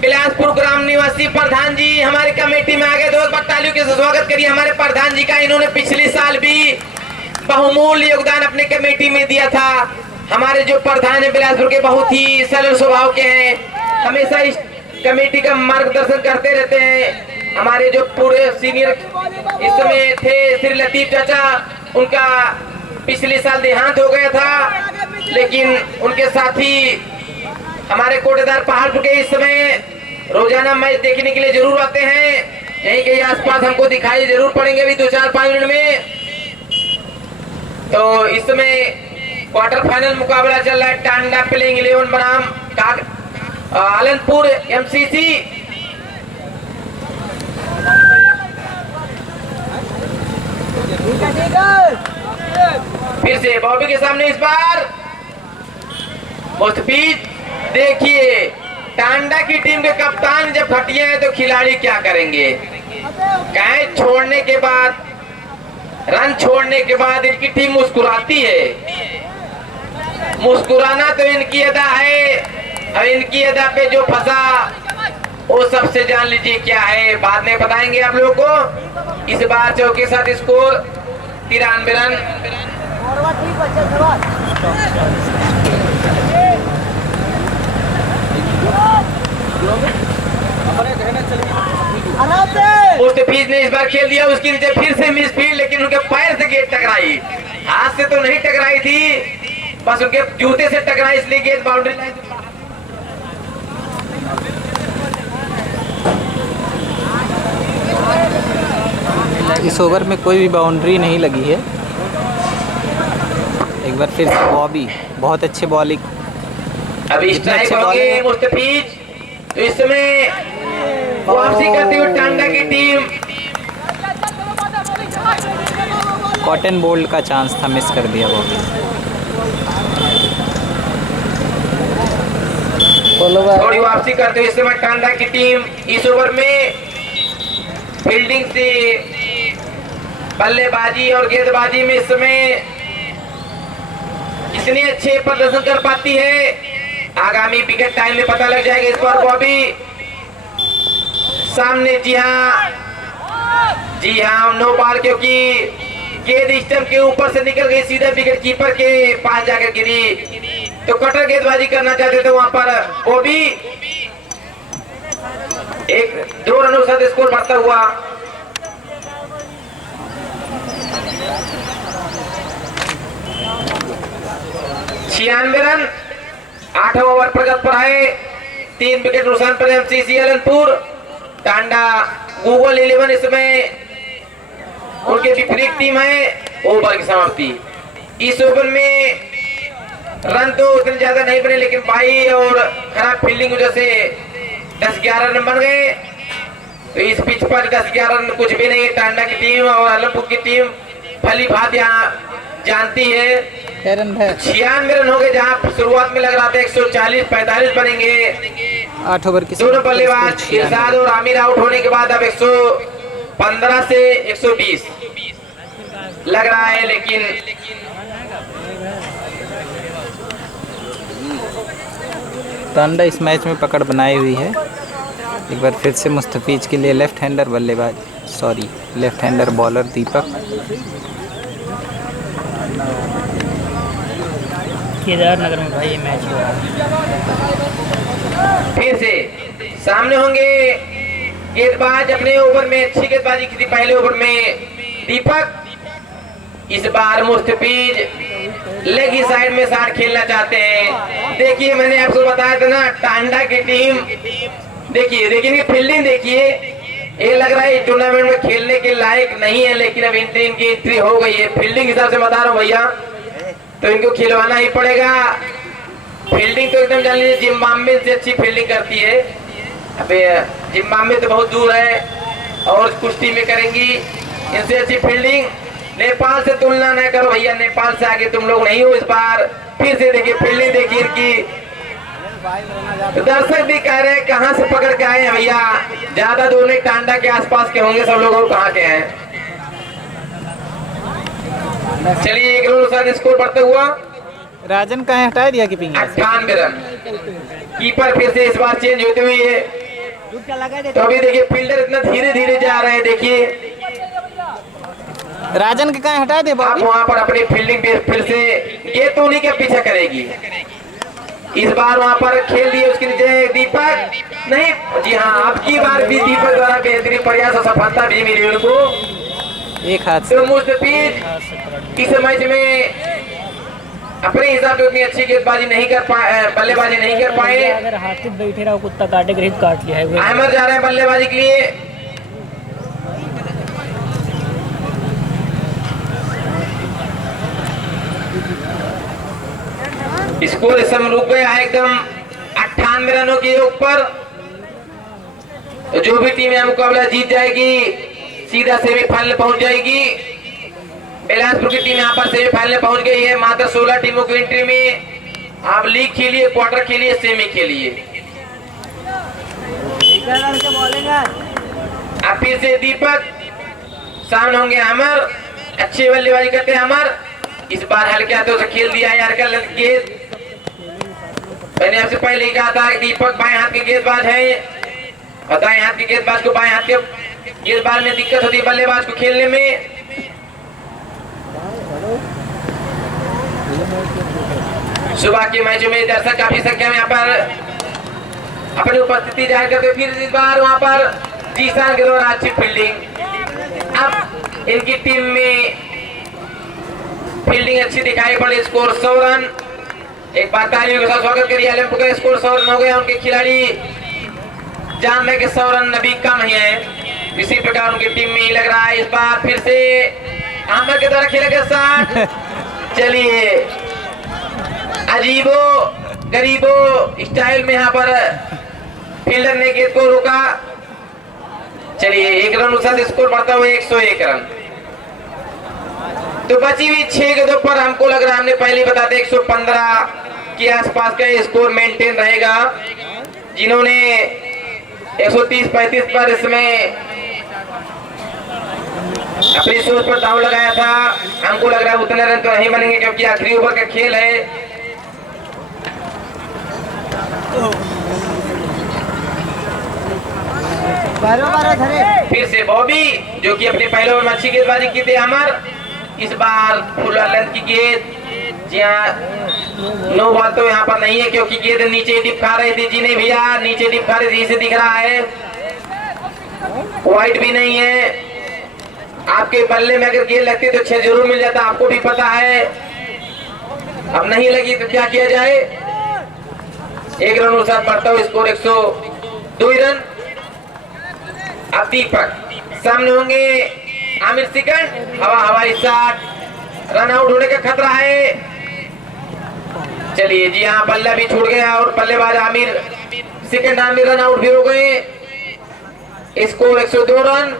बिलासपुर ग्राम निवासी प्रधान जी हमारी कमेटी में आ गए। 2 बार तालियों के साथ स्वागत करिए हमारे प्रधान जी का। इन्होंने पिछले साल भी बहुमूल्य योगदान अपने कमेटी में दिया था। हमारे जो प्रधान है बिलासपुर के बहुत ही सरल स्वभाव के हैं। हमेशा इस कमेटी का मार्गदर्शन करते रहते हैं। हमारे जो पूरे सीनियर इस समय थे श्री लतीफ चाचा, उनका पिछले साल देहांत हो गया था लेकिन उनके साथी हमारे कोटेदार पहाड़पुर के इस समय रोजाना मैच देखने के लिए जरूर आते हैं। यहीं के आसपास हमको दिखाई जरूर पड़ेंगे अभी 2-4-5 मिनट में। तो इसमें क्वार्टर फाइनल मुकाबला चल रहा है। टांडा प्लेइंग 11 बनाम आलनपुर एमसीसी। फिर से बॉबी के सामने इस बार मुस्तफीज। देखिए टांडा की टीम के कप्तान जब घटिया है तो खिलाड़ी क्या करेंगे। कैच छोड़ने के बाद, रन छोड़ने के बाद इनकी टीम मुस्कुराती है। मुस्कुराना तो इनकी अदा है, और इनकी अदा पे जो फंसा वो सबसे जान लीजिए क्या है, बाद में बताएंगे आप लोगों को। इस बार चौके के साथ स्कोर 93 रन। मुस्तफीज ने इस बार खेल दिया, उसके नीचे फिर से मिस फील्ड, लेकिन उनके पैर से गेंद टकराई। हाथ से तो नहीं टकराई थी, बस उनके जूते से टकराई, इसलिए गेंद बाउंड्री लाइन। इस ओवर में कोई भी बाउंड्री नहीं लगी है। एक बार फिर से बॉबी, बहुत अच्छे बॉलिंग। अभी स्ट्राइक होंगे मुस्तफीज, तो इसमें वापसी करती हुई टांडा की टीम। कॉटन बोल्ड का चांस था, मिस कर दिया बॉबी। थोड़ी वापसी करते हुए इस समय टांडा की टीम इस ओवर में फील्डिंग से बल्लेबाजी और गेंदबाजी में इस समय इतने अच्छे प्रदर्शन कर पाती है, आगामी विकेट टाइम में पता लग जाएगा। इस बार बॉबी सामने, जी हाँ नो बॉल, क्योंकि गेंद स्टंप के ऊपर से निकल गई, सीधा विकेट कीपर के पास जाकर गिरी। तो कटर गेंदबाजी करना चाहते थे वहां पर बॉबी। 1-2 रनों के साथ स्कोर बढ़ता हुआ। छियानवे रन 8 ओवर प्रगत पर आए, 3 विकेट नुकसान पर एमसीसी आलनपुर। टांडा गूगल 11 इसमें उनके विपरीत टीम है। ओवर की समाप्ति। इस ओवर में रन तो उतने ज्यादा नहीं बने, लेकिन भाई और खराब फील्डिंग की वजह से 10-11 रन बन गए। तो इस पिच पर 10-11 रन कुछ भी नहीं है। टांडा की टीम और आलमपुर की टीम भली भात यहाँ जानती है। 96 रन हो गए, जहाँ शुरुआत में लग रहा था 140-45 बनेंगे। 8 ओवर की दोनों बल्लेबाज इरशाद और आमिर आउट होने के बाद अब 115 से 120 लग रहा है, लेकिन टांडा इस मैच में पकड़ बनाई हुई है। एक बार फिर से मुस्तफीज के लिए लेफ्ट हैंडर बल्लेबाज, लेफ्ट हैंडर बॉलर दीपक। केदारनगर में भाई ये मैच हो रहा है। फिर से सामने होंगे गेंदबाज, अपने ओवर में अच्छी गेंदबाजी की थी पहले ओवर में दीपक। इस बार मुस्तफीज लेग की साइड में शॉट खेलना चाहते हैं। देखिए मैंने आपको बताया था ना, टांडा की टीम देखिए फील्डिंग देखिए, ये लग रहा है टूर्नामेंट में खेलने के लायक नहीं है, लेकिन अब इनकी एंट्री हो गई है। फील्डिंग हिसाब से बता रहा हूँ भैया, तो इनको खिलवाना ही पड़ेगा। फील्डिंग तो एकदम जान लीजिए जिम्बाब्वे से अच्छी फील्डिंग करती है। अबे जिम्बाब्वे तो बहुत दूर है और कुश्ती में करेंगी इनसे अच्छी फील्डिंग। नेपाल से तुलना न करो भैया, नेपाल से आगे तुम लोग नहीं हो। इस बार फिर से देखिए फील्डिंग देखिए इनकी, तो दर्शक भी कह रहे हैं कहां से पकड़ के आए हैं भैया, ज्यादा दूर नहीं, टांडा के आसपास के होंगे सब लोग, और कहां के हैं। चलिए 1 रन साथ स्कोर बढ़ता हुआ। राजन का हटा दिया कीपिंग 98 रन। कीपर फिर से इस बार चेंज होते हुए है, तो अभी देखिए फील्डर इतना धीरे धीरे जा रहे हैं। देखिए राजन के कहाँ हटा दे आप बॉबी। वहां पर अपनी फील्डिंग पे फिर से गेंद तो उन्हीं के पीछे करेगी। इस बार वहां पर खेल दिए, उसके नीचे दीपक नहीं, जी हाँ आपकी बार भी दीपक द्वारा बेहतरीन प्रयास और सफलता भी मिली उनको। एक हाथ से तो मुस्तफीज इस मैच में अपने हिसाब से उतनी अच्छी गेंदबाजी नहीं कर पाए, बल्लेबाजी नहीं कर पाए। अगर हाथी बैठे रहा कुत्ता काटे के काट लिया है। अहमद जा रहे हैं बल्लेबाजी के लिए। स्कोर इस समय रुक गया है एकदम 98 रनों के ऊपर। तो जो भी टीम यह मुकाबला जीत जाएगी सीधा सेमीफाइनल पहुंच जाएगी। बिलासपुर की टीम यहाँ पर सेमीफाइनल पहुंच गई है। मात्र 16 टीमों की एंट्री में आप लीग खेलिए, क्वार्टर खेलिए, सेमी खेलिए। अब फिर से दीपक, सामने होंगे अमर, अच्छी बल्लेबाजी करते हैं अमर। इस बार हल्के हाथों से खेल दिया है यार का गेंद। मैंने आपसे पहले ही कहा था कि दीपक बाएं हाथ के गेंदबाज है और दाएं हाथ के गेंदबाज को बाएं हाथ के गेंदबाज में दिक्कत होती है बल्लेबाज को खेलने में। सुबह के मैचों में दर्शक काफी संख्या में यहाँ पर अपनी उपस्थिति जाहिर करते। फिर इस बार वहां पर जीसान के द्वारा अच्छी फील्डिंग। अब इनकी टीम में फील्डिंग अच्छी दिखाई पड़ी। Score 100 run. एक बार तालियों के साथ स्वागत करिए। ओलंपिक का स्कोर 100 रन हो गया। उनके खिलाड़ी जान रहे कि 100 रन अभी कम ही है। इसी प्रकार उनकी टीम में ही लग रहा है। इस बार फिर से आमर के द्वारा खेला गया शॉट। चलिए अजीबो गरीबो स्टाइल में यहाँ पर फील्डर ने गेंद को रोका। चलिए 1 रन उसका स्कोर बढ़ता हुआ 101 रन। तो बची हुई 6 गेंदों पर हमको लग रहा है, हमने पहले बता दिया 115 के आसपास का स्कोर मेंटेन रहेगा। जिन्होंने 130-35 पर इसमें अपनी सोच पर दांव लगाया था, हमको लग रहा है उतने रन तो नहीं बनेंगे क्योंकि आखिरी ओवर का खेल है। फिर से बॉबी जो कि अपने पहले ओवर में अच्छी गेंदबाजी की थी अमर। इस बार फुल लेंथ की गेंद। जी हाँ, नो बॉल तो यहाँ पर नहीं है क्योंकि गेंद नीचे डिप खा रही थी। जी नहीं भैया, नीचे डिप खा रही थी, इसे दिख रहा है। वाइड भी नहीं है। आपके बल्ले में अगर गेंद लगती तो 6 जरूर मिल जाता, आपको भी पता है। अब नहीं लगी तो क्या किया जाए। 1 रन साथ बढ़ता हुआ स्कोर 102 रन। अब दीपक सामने होंगे आमिर सेकंड। हवाई शॉट, रन आउट होने का खतरा है। चलिए जी हाँ, बल्ला भी छूट गया और बल्लेबाज Aamir second Aamir run out भी हो गए। Score 102 run.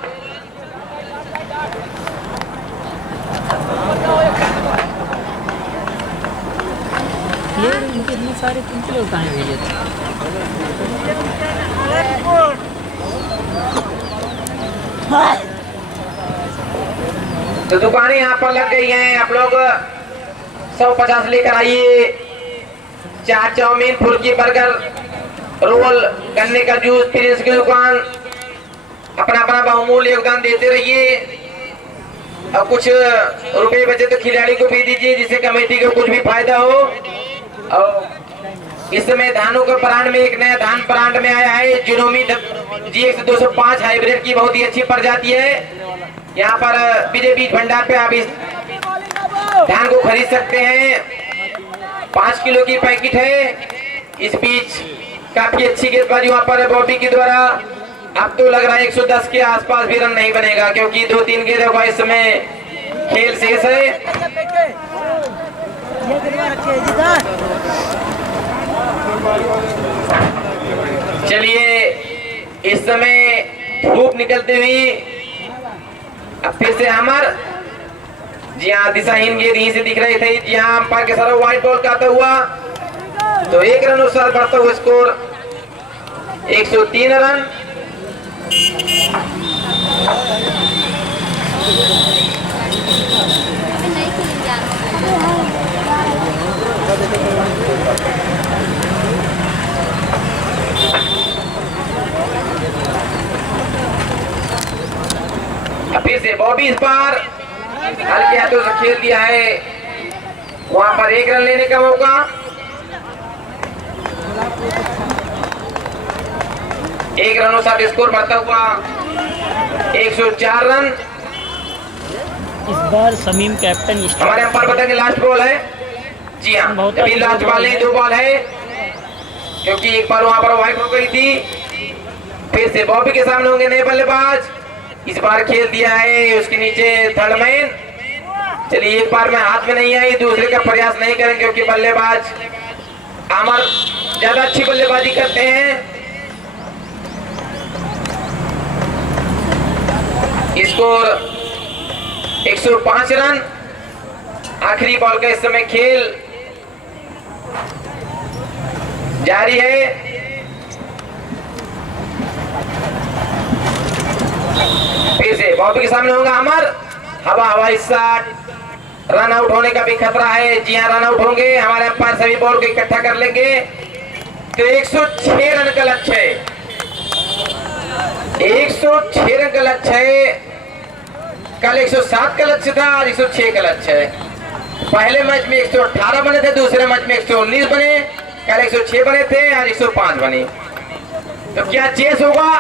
इनके इतने सारे कितने लोग कहाँ भेजे थे? तो दुकानें यहाँ पर लग गई हैं। आप लोग 150 लेकर आइए। चाट, चाउमीन, फुल्की, बर्गर, रोल, गन्ने का जूस, प्रिंस की दुकान। अपना अपना बहुमूल्य योगदान देते रहिए और कुछ रुपए बचे तो खिलाड़ी को भी दीजिए जिससे कमेटी को कुछ भी फायदा हो। और इस समय धानों का ब्रांड में एक नया धान ब्रांड में आया है जिनोमी GX 205 हाइब्रिड की बहुत ही अच्छी प्रजाति है। यहाँ पर विजय बीज भंडार पे आप इस धान को खरीद सकते हैं। 5 किलो की पैकेट है। इस बीच काफी अच्छी गेंदबाजी वहाँ पर बॉबी के द्वारा। अब तो लग रहा है 110 के आसपास भी रन नहीं बनेगा क्योंकि 2-3 गेंदों का इस समय खेल शेष है। चलिए इस समय धूप निकलते हुई अब फिर से अमर। जी हाँ, दिशाहीन गेंद यहीं से दिख रहे थे। जी हाँ, अंपायर के साथ व्हाइट बॉल का आता हुआ तो 1 रन अनुसार बढ़ता हुआ स्कोर 103 रन। फिर से बॉबी इस बार हल्के हाथों से खेल दिया है। वहां पर 1 रन लेने का मौका। एक रनों साथ स्कोर बढ़ता हुआ 104 रन। इस बार समीम कैप्टन हमारे अंपायर बताएंगे लास्ट बॉल है। जी हाँ, अभी लास्ट बॉल नहीं, 2 बॉल है क्योंकि एक बार वहां पर वाइड हो गई थी। फिर से बॉबी के सामने होंगे नए बल्लेबाज। इस बार खेल दिया है उसके नीचे थर्ड मैन। चलिए एक बार में हाथ में नहीं आई, दूसरे का प्रयास नहीं करें क्योंकि बल्लेबाज अमर ज्यादा अच्छी बल्लेबाजी करते हैं। Score 105 run. आखिरी बॉल का इस समय खेल जारी है। फिर से बॉबी के सामने होगा अमर। हवाई शॉट, रन आउट होने का भी खतरा है। जी हाँ, रन आउट होंगे। हमारे अंपायर सभी बॉल को इकट्ठा कर लेंगे। तो 106 रन का लक्ष्य है। 106 रन का लक्ष्य है। कल 107 का लक्ष्य था, आज 106 का लक्ष्य है। पहले मैच में 118 बने थे, दूसरे मैच में 119 बने। कल 106 बने थे, आज 105 बने। तो क्या चेस होगा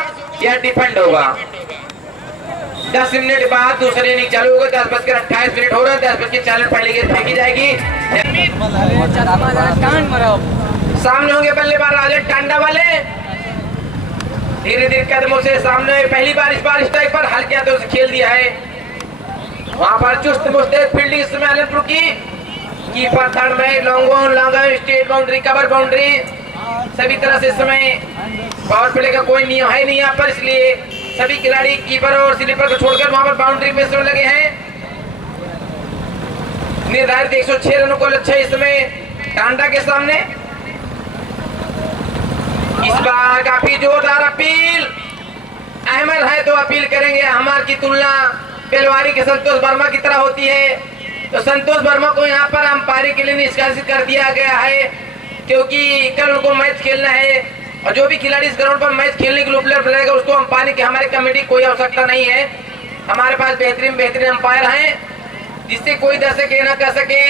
या डिफेंड होगा? 10 मिनट बाद दूसरे इनिंग चालू होगा। 10:28 हो रहा है। 10:40 पहले गेंद फेंकी जाएगी। सामने होंगे बल्लेबाज राजन टांडा वाले। धीरे धीरे कदमों से सामने पहली बार इस बार स्ट्राइक पर हल्के हाथों से खेल दिया है। वहां पर चुस्त मुस्तैद फील्डिंग इस समय आलमपुर की। कीपर थर्ड में long on, straight boundary, cover boundary, सभी तरह से इस समय पावर प्ले का कोई नियम है नहीं यहाँ पर, इसलिए सभी खिलाड़ी कीपर और स्लीपर को छोड़कर वहां पर बाउंड्री में समय लगे हैं। निर्धारित 106 रनों को लक्ष्य इस समय टांडा के सामने। इस बार काफी जोरदार अपील। अहमद है तो अपील करेंगे। हमार की तुलना बेलवारी के संतोष वर्मा की तरह होती है। तो संतोष वर्मा को यहाँ पर अंपायरिंग के लिए निष्कासित कर दिया गया है, क्योंकि कल उनको मैच खेलना है और जो भी खिलाड़ी इस ग्राउंड पर मैच खेलने के लिए उपलब्ध रहेगा उसको अंपायरिंग की हमारी कमेटी कोई आवश्यकता नहीं है। हमारे पास बेहतरीन अंपायर हैं, जिससे कोई दर्शक ये ना कह सके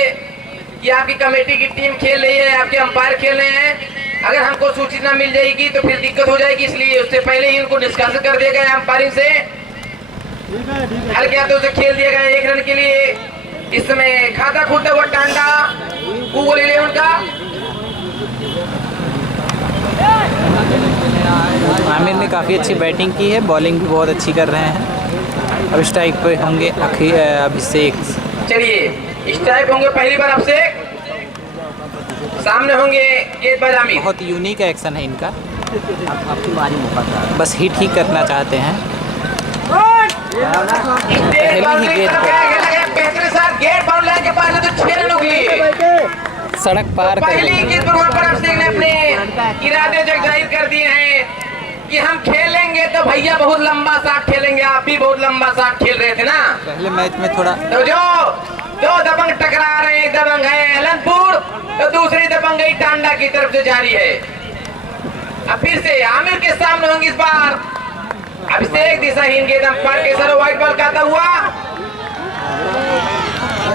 कि आपकी कमेटी की टीम खेल रही है, आपके अंपायर खेल रहे हैं। अगर हमको सूचना मिल जाएगी तो फिर दिक्कत हो जाएगी, इसलिए उससे पहले ही उनको निष्कासित कर दिया गया अंपायरिंग से। हल्के हाथों से खेल दिया गया 1 रन के लिए। इस समय खाता खुलता हुआ टांडा गूगल 11 का। आमिर ने काफ़ी अच्छी बैटिंग की है, बॉलिंग भी बहुत अच्छी कर रहे हैं। अब स्ट्राइक पे होंगे अभिषेक। चलिए स्ट्राइक होंगे पहली बार अभिषेक, सामने होंगे गेंदबाज आमिर। बहुत यूनिक एक्शन है इनका, बस हिट ही करना चाहते हैं। सड़क पार पहली गेंद पर वहाँ पर अभिषेक ने अपने इरादे जाहिर कर दिए हैं कि हम खेलेंगे तो भैया बहुत लंबा शॉट खेलेंगे। आप भी बहुत लंबा शॉट खेल रहे थे ना पहले मैच में थोड़ा। तो जो दबंग टकरा रहे हैं, दबंग है अलनपुर, तो दूसरी दबंगई टांडा की तरफ से जारी है। अब फिर से आमिर के सामने होंगे इस बार अभिषेक। दिशाहीन गेंद अंपायर के सर व्हाइट बॉल कहता हुआ।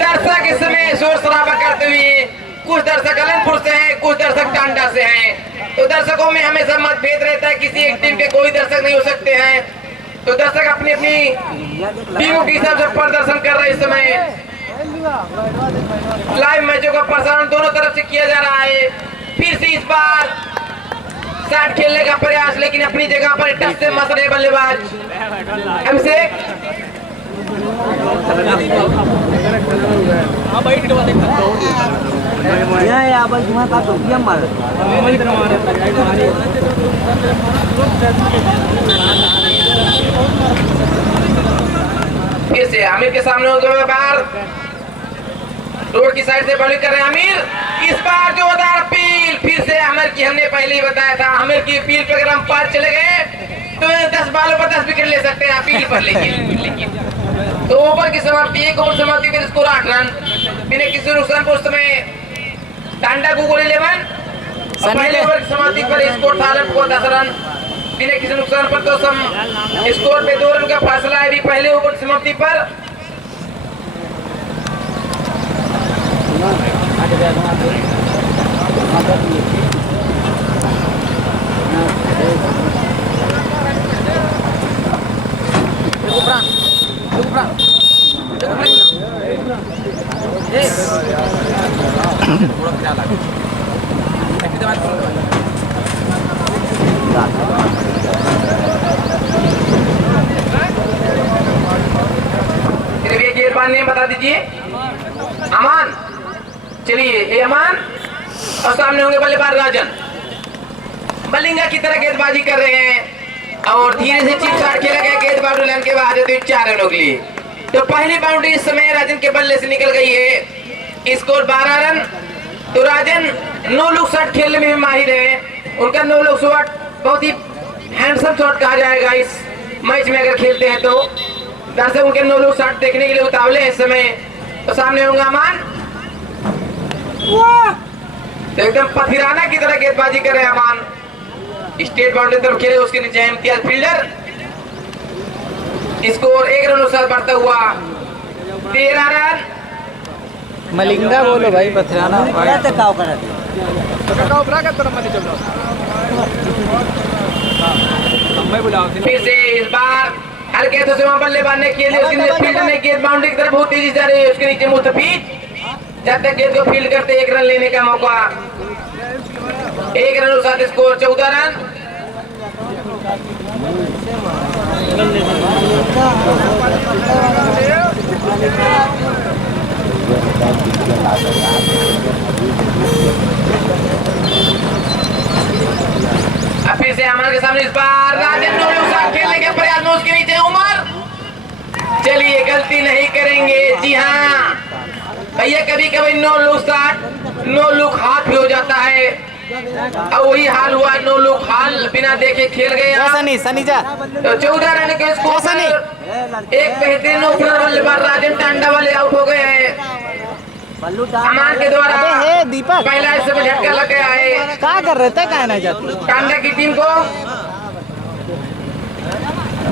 दर्शक इस समय शोर शराबा करते हुए, कुछ दर्शक अलनपुर से हैं, कुछ दर्शक टांडा से हैं। तो दर्शकों में हमेशा मतभेद रहता है, किसी एक टीम के कोई दर्शक नहीं हो सकते हैं। तो दर्शक अपनी अपनी टीमों के हिसाब से प्रदर्शन कर रहे हैं। इस समय लाइव मैचों का प्रसारण दोनों तरफ से किया जा रहा है। फिर से इस बार शॉट खेलने का प्रयास, लेकिन अपनी जगह पर टच से मस रहे बल्लेबाज अभिषेक। फिर से आमिर के सामने होगा बार रोड की साइड से बॉलिंग कर रहे हैं आमिर। इस बार जोरदार अपील। फिर से आमिर की हमने पहले ही बताया था, आमिर की अपील पर अगर हम पार चले गए तो 10 बॉलों पर 10 विकेट ले सकते हैं अपील पर। लेकिन तो ओवर की समाप्ति, 1 ओवर समाप्ति पर स्कोर 8 रन बिना किसी नुकसान पर। उस समय टांडा गूगल 11 पहले ओवर की समाप्ति पर स्कोर था को 10 रन बिना किसी नुकसान पर। तो स्कोर पे 2 रन का फासला है अभी पहले ओवर की समाप्ति पर। गेंदबाज ने बता दीजिए। अमान, चलिए ये अमान और सामने होंगे बल्लेबाज राजन। मलिंगा की तरह गेंदबाजी कर रहे हैं और धीरे से चिप शॉट खेला गया, गेंद बाउंड्री लाइन के बाहर जाती हुई 4 रनों के लिए। तो पहली बाउंड्री इस समय राजन के बल्ले से निकल गई है। Score 12 run. तो राजन नो लुक शॉट खेलने में भी माहिर है। उनका नो लुक शॉट बहुत ही हैंडसम शॉट कहा जाएगा इस मैच में अगर खेलते हैं तो। दर्शक उनके नो लुक शॉट देखने के लिए उतावले हैं इस समय। तो सामने होंगे अमान, तो एकदम पथिराना की तरह गेंदबाजी कर रहे हैं अमान। स्टेट बाउंड्री तरफ खेले, उसके नीचे इम्तियाज फील्डर। स्कोर 1 रन अनुसार बढ़ता हुआ 13 रन। मलिंगा बोलो भाई, पथराना फिर से इस बार हल्के हाथों से वहां बल्लेबाज ने किए, उसके नीचे फील्डर ने गेंद बाउंड्री की तरफ बहुत तेजी से जा रही है, उसके नीचे मुस्तफीज। जब तक गेंद को फील्ड करते 1 रन लेने का मौका। 1 रन अनुसार स्कोर 14 रन। अब फिर से अमर के सामने इस बार राजन खेलने के प्रयास में, उसके नीचे उमर। चलिए गलती नहीं करेंगे। जी हाँ भैया, कभी कभी no look shot, no look हाथ भी हो जाता है। अब वही हाल हुआ, नो लुक हाल बिना देखे खेल गए। सनी जा तो 14 रन के स्कोर पर एक बेहतरीन ओपनर बल्लेबाज राजन टांडा वाले आउट हो गए हैं। अमान के द्वारा दीपक पहला इस समय झटका लग गया है। क्या कर रहे थे, कहना जाते टांडा की टीम को।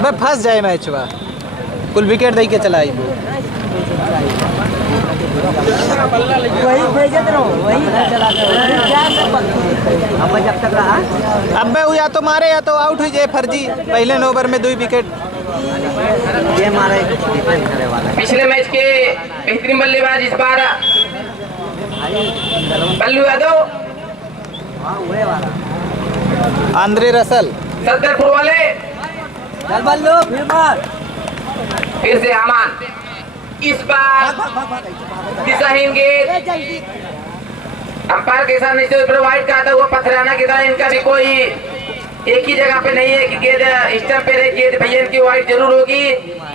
मैं फंस जाए मैच हुआ, कुल विकेट दे के चलाई। वही भेजत रहो, वही चला अब जब तक रहा। अब मैं या तो मारे या तो आउट हुई जाए फर्जी। पहले 9 ओवर में 2 विकेट ये मारे डिफेंस करे वाला। पिछले मैच के बेहतरीन बल्लेबाज इस बार बल्लू यादव, आंद्रे रसल, सदरपुर वाले। चल बल्लू फिर मार। फिर से अमान, इस बार दिशाहीन गेंद। अंपायर के सामने से वाइड का आता हुआ पथराना की तरह। इनका भी कोई एक ही जगह पे नहीं है कि गेंद स्टंप पे रही। गेंद भैया इनकी वाइड जरूर होगी,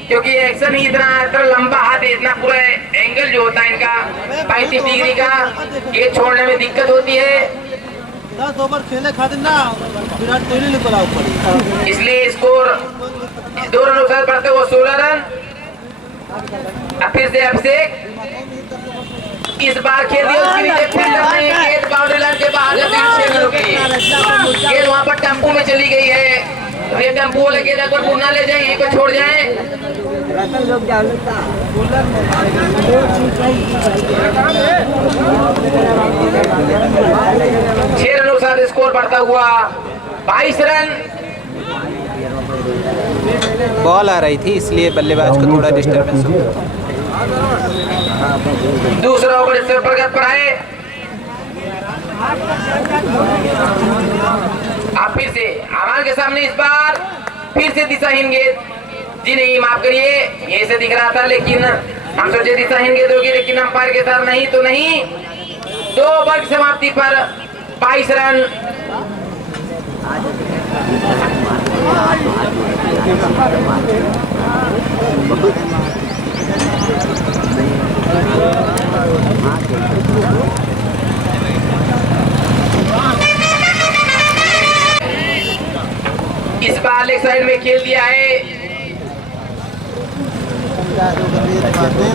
क्योंकि एक्शन ही इतना लंबा हाथ है, इतना पूरा एंगल जो होता है इनका 35 डिग्री का, गेंद छोड़ने में दिक्कत होती है। 10 ओवर खेले खातिर ना विराट कोहली ने बोला ऊपर, इसलिए स्कोर 2 रन अनुसार बढ़ते हुए 16 रन। अब फिर से अभिषेक, इस बार खेल दिया उसके नीचे फील्डर ने, गेंद बाउंड्री लाइन के बाहर जाती है 6 रनों की। गेंद वहां पर टेम्पो में चली गई है। ये टेम्पो वाले गेंद अगर ना ले जाए, यहीं पर छोड़ जाए। 6 रन अनुसार स्कोर बढ़ता हुआ 22 रन। बॉल आ रही थी इसलिए बल्लेबाज को थोड़ा डिस्टर्बेंस हुआ। दूसरा ओवर इस प्रगत पर आए। आप फिर से अमान के सामने इस बार फिर से दिशाहीन गेंद। जी नहीं, माफ करिए, ये से दिख रहा था लेकिन हम सोचे दिशाहीन गेंद होगी, लेकिन अंपायर के साथ नहीं तो नहीं। 2 ओवर की समाप्ति पर 22 रन। इस बार लेग साइड में खेल दिया है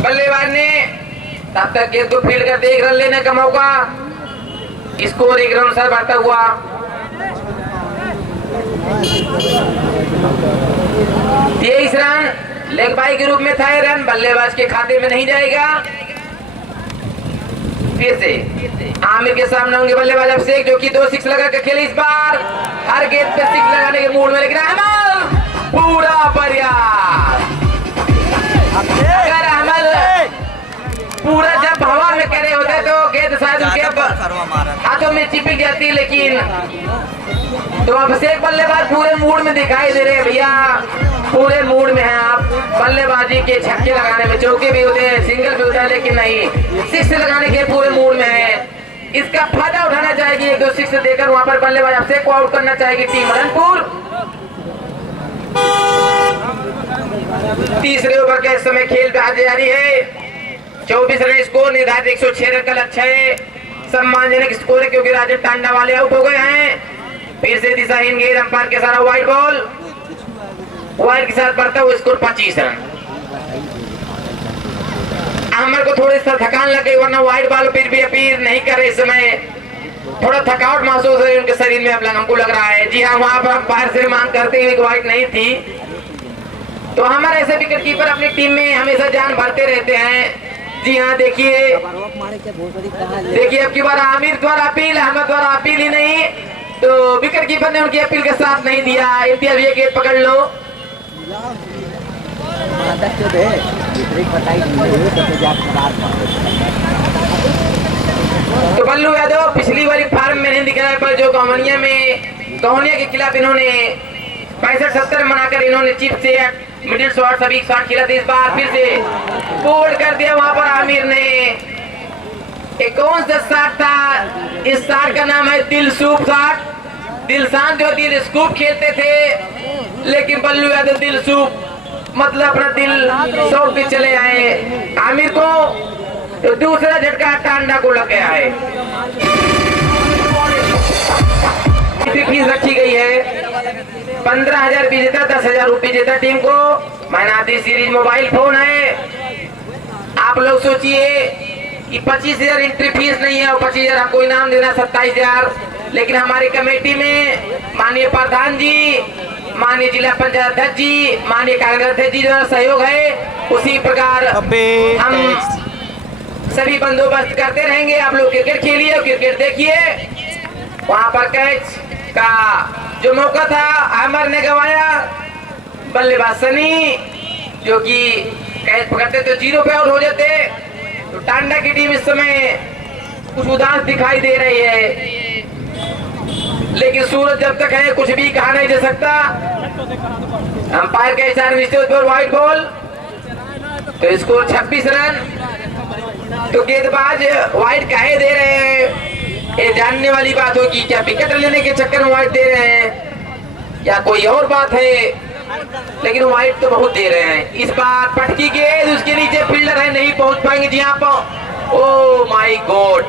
बल्लेबाज ने। तब तक गेंद को फील्ड करते 1 रन लेने का मौका। स्कोर 1 रन अनुसार बढ़ता हुआ 23 रन। लेग बाई के रूप में था ये रन, बल्लेबाज के खाते में नहीं जाएगा। फिर से आमिर के सामने होंगे बल्लेबाज अभिषेक, जो कि 2 6 लगा के खेले इस बार। हर गेंद पे 6 लगाने के मूड में, लेकिन अहमद पूरा प्रयास। अगर अहमद पूरा जब हवा में करे होते तो गेंद शायद उनके हाथों में चिपक जाती, लेकिन तो अभिषेक बल्लेबाज पूरे मूड में दिखाई दे रहे हैं भैया, पूरे मूड में हैं आप। बल्लेबाजी के छक्के लगाने में, चौके भी होते हैं, सिंगल भी होता है, लेकिन नहीं 6 लगाने के पूरे मूड में है। इसका फायदा उठाना चाहेगी, 1-2 सिक्स देकर वहां पर बल्लेबाज अभिषेक को आउट करना चाहेगी टीम रनपुर। तीसरे ओवर के समय खेल जारी है। 24 रन स्कोर, निर्धारित 106 रन का लक्ष्य है। सम्मानजनक स्कोर है क्योंकि राजन टांडा वाले आउट हो गए हैं। फिर से दिशाहीन गेंद, अंपायर के सारा वाइड बॉल, वाइड के साथ बढ़ता हुआ स्कोर 25 रन। अमर को थोड़ी सा थकान लग गई, वरना वाइड बॉल फिर भी अपील नहीं कर रहे। इस समय थोड़ा थकावट महसूस है उनके शरीर में, अब हमको लग रहा है। जी हाँ, वहां पर अंपायर से मांग करते हुए वाइड नहीं थी। तो हमारे ऐसे विकेट कीपर अपनी टीम में हमेशा जान भरते रहते हैं। जी हाँ, देखिए अब की बार आमिर द्वारा अपील, अहमद द्वारा अपील ही नहीं, तो विकेट कीपर ने उनकी अपील का साथ नहीं दिया। इम्तियाज ये गेंद पकड़ लो। तो बल्लू यादव पिछली बार फार्म में नहीं दिखाने पर जो कौनिया के खिलाफ इन्होंने 65-70 बनाकर इन्होंने चिप से मिडिल शॉट सभी शॉट खेला था। इस बार फिर से बोल्ड कर दिया वहां पर आमिर ने। एक कौन सा शॉट था? इस शॉट का नाम है दिलसूप शॉट। दिलशान जो दिल स्कूप खेलते थे, लेकिन बल्लू यादव दिलसूप मतलब अपना दिल सौंप के चले आए आमिर को। तो दूसरा झटका टांडा को लग गया है। फीस रखी गई है 15,000 विजेता, 10,000 रुपये विजेता टीम को। मैनाती सीरीज मोबाइल फोन है। आप लोग सोचिए कि 25,000 एंट्री फीस नहीं है और 25,000 आपको इनाम देना 27,000। लेकिन हमारी कमेटी में माननीय प्रधान जी, माननीय जिला पंचायत अध्यक्ष जी, माननीय कार्यकर्ता जी जो सहयोग है, उसी प्रकार हम सभी बंदोबस्त करते रहेंगे। आप लोग क्रिकेट खेलिए और क्रिकेट देखिए। वहां पर कैच का जो मौका था अमर ने गंवाया। बल्लेबाज सनी जो कि कैच पकड़ते तो 0 पे आउट हो जाते। तो टांडा की टीम इस समय कुछ उदास दिखाई दे रही है, लेकिन सूरज जब तक है कुछ भी कहा नहीं जा सकता। अंपायर के इशारे नीचे पर वाइड बॉल, तो स्कोर 26 रन। तो गेंदबाज वाइड काहे दे रहे हैं, ये जानने वाली बात होगी। क्या विकेट लेने के चक्कर में वाइड दे रहे हैं या कोई और बात है, लेकिन वाइड तो बहुत दे रहे हैं। इस बार पटकी गेंद, उसके नीचे फील्डर है, नहीं पहुंच पाएंगे। जी हाँ, ओ माय गॉड,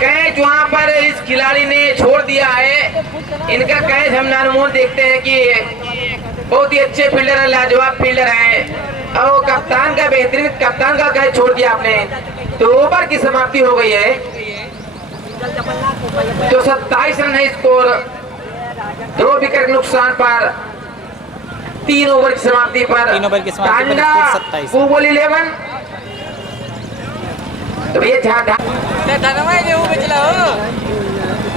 कैच वहां पर इस खिलाड़ी ने छोड़ दिया है। इनका कैच हम नानमोल देखते हैं कि बहुत ही अच्छे फील्डर है, लाजवाब फील्डर है। और कप्तान का बेहतरीन कप्तान का कैच छोड़ दिया आपने। तो ओवर की समाप्ति हो गई है। तो 27 रन है स्कोर, 2 विकेट नुकसान पर 3 ओवर की समाप्ति पर। 3 ओवर की समाप्ति पर 27। बोल 11। तो ये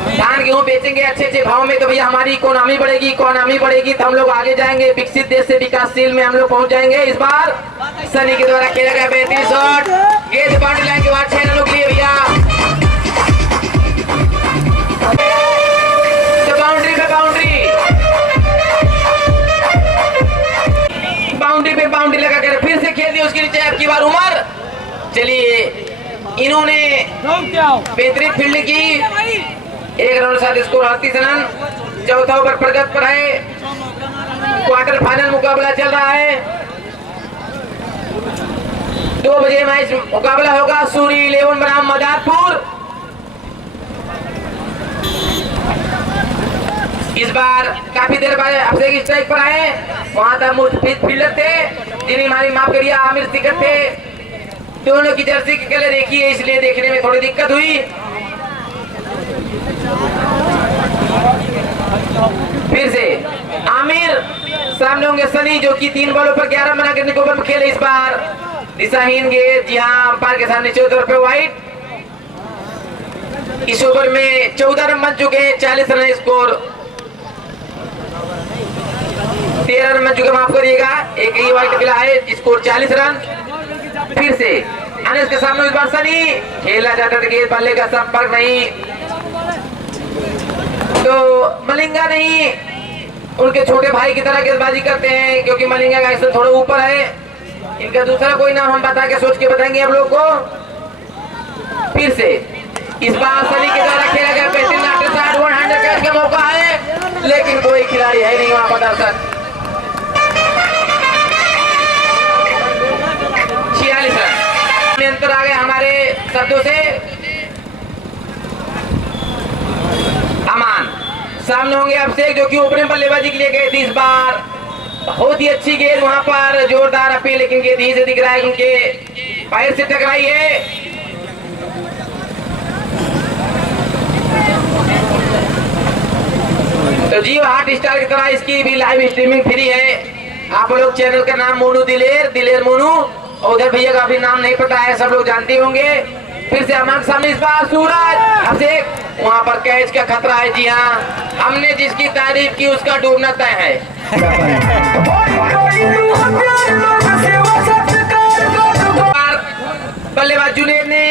धान गेहूं बेचेंगे अच्छे भाव में, तो भैया हमारी इकोनॉमी बढ़ेगी। इकोनॉमी बढ़ेगी तो हम लोग आगे जाएंगे, विकसित देश से विकासशील में हम लोग पहुंच जाएंगे। इस बार सनी के द्वारा खेला गया बेहतरीन शॉट, गेंद बाउंड्री लाइन के बाद 6 रनों के लिए भैया। तो बाउंड्री पे बाउंड्री लगाकर फिर से खेल दी, उसके नीचे अब की बार उमर। चलिए, इन्होंने बेहतरीन फील्ड की। 1 रन साथ स्कोर 38 रन। चौथा ओवर प्रगति पर है। क्वार्टर फाइनल मुकाबला चल रहा है। 2 बजे मैच मुकाबला होगा। सूरी 11 बनाम मदारपुर। इस बार काफी देर बाद अभिषेक स्ट्राइक पर आए। वहां तक मुस्तफिद फील्डर थे, जिन्हें हमारी माफ करिए आमिर सिकर थे। दोनों की जर्सी के कलर एक ही है, इसलिए देखने में थोड़ी दिक्कत हुई। फिर से आमिर सामने होंगे सनी, जो कि 3 बॉलों पर 11 बना करने को ओवर में खेले। इस बार दिशाहीन गेंद, जी हाँ, अंपायर के सामने 14 पे वाइड। इस ओवर में 14 रन बन चुके हैं, 40 रन स्कोर। 13 रन बन चुके, माफ करिएगा, एक ही वाइड मिला है, स्कोर 40 रन। फिर से अनिस के सामने इस बार सनी खेला जाता था, गेंद बल्ले का संपर्क नहीं, तो मलिंगा नहीं, उनके छोटे भाई की तरह गेंदबाजी करते हैं, क्योंकि मलिंगा का स्तर थोड़ा ऊपर है। इनका दूसरा कोई नाम हम बता के सोच के बताएंगे आप लोग को। फिर से इस बार सनी के द्वारा खेला गया बेहतरीन नाट्य शॉट 100 कैच का मौका है, लेकिन कोई खिलाड़ी है नहीं वहां पर। दर्शक 46 रन नियंत्रण आ गए हमारे शब्दों से। अमान सामने होंगे अभिषेक जो कि ओपनिंग बल्लेबाजी के लिए गए थे इस बार। बहुत ही अच्छी गेंद वहां पर, जोरदार अपील, लेकिन गेंद धीरे से दिख रहा है क्योंकि पैर से टकराई है। तो जियो हॉट स्टार की तरह इसकी भी लाइव स्ट्रीमिंग फ्री है। आप लोग चैनल का नाम मोनू दिलेर मोनू, और उधर भैया का भी नाम नहीं पता है, सब लोग जानते होंगे। फिर से हमारे सामने इस बार सूरज अभिषेक, वहां पर कैच का खतरा है। जी हाँ, हमने जिसकी तारीफ की उसका डूबना तय है। बल्लेबाज जुनेद ने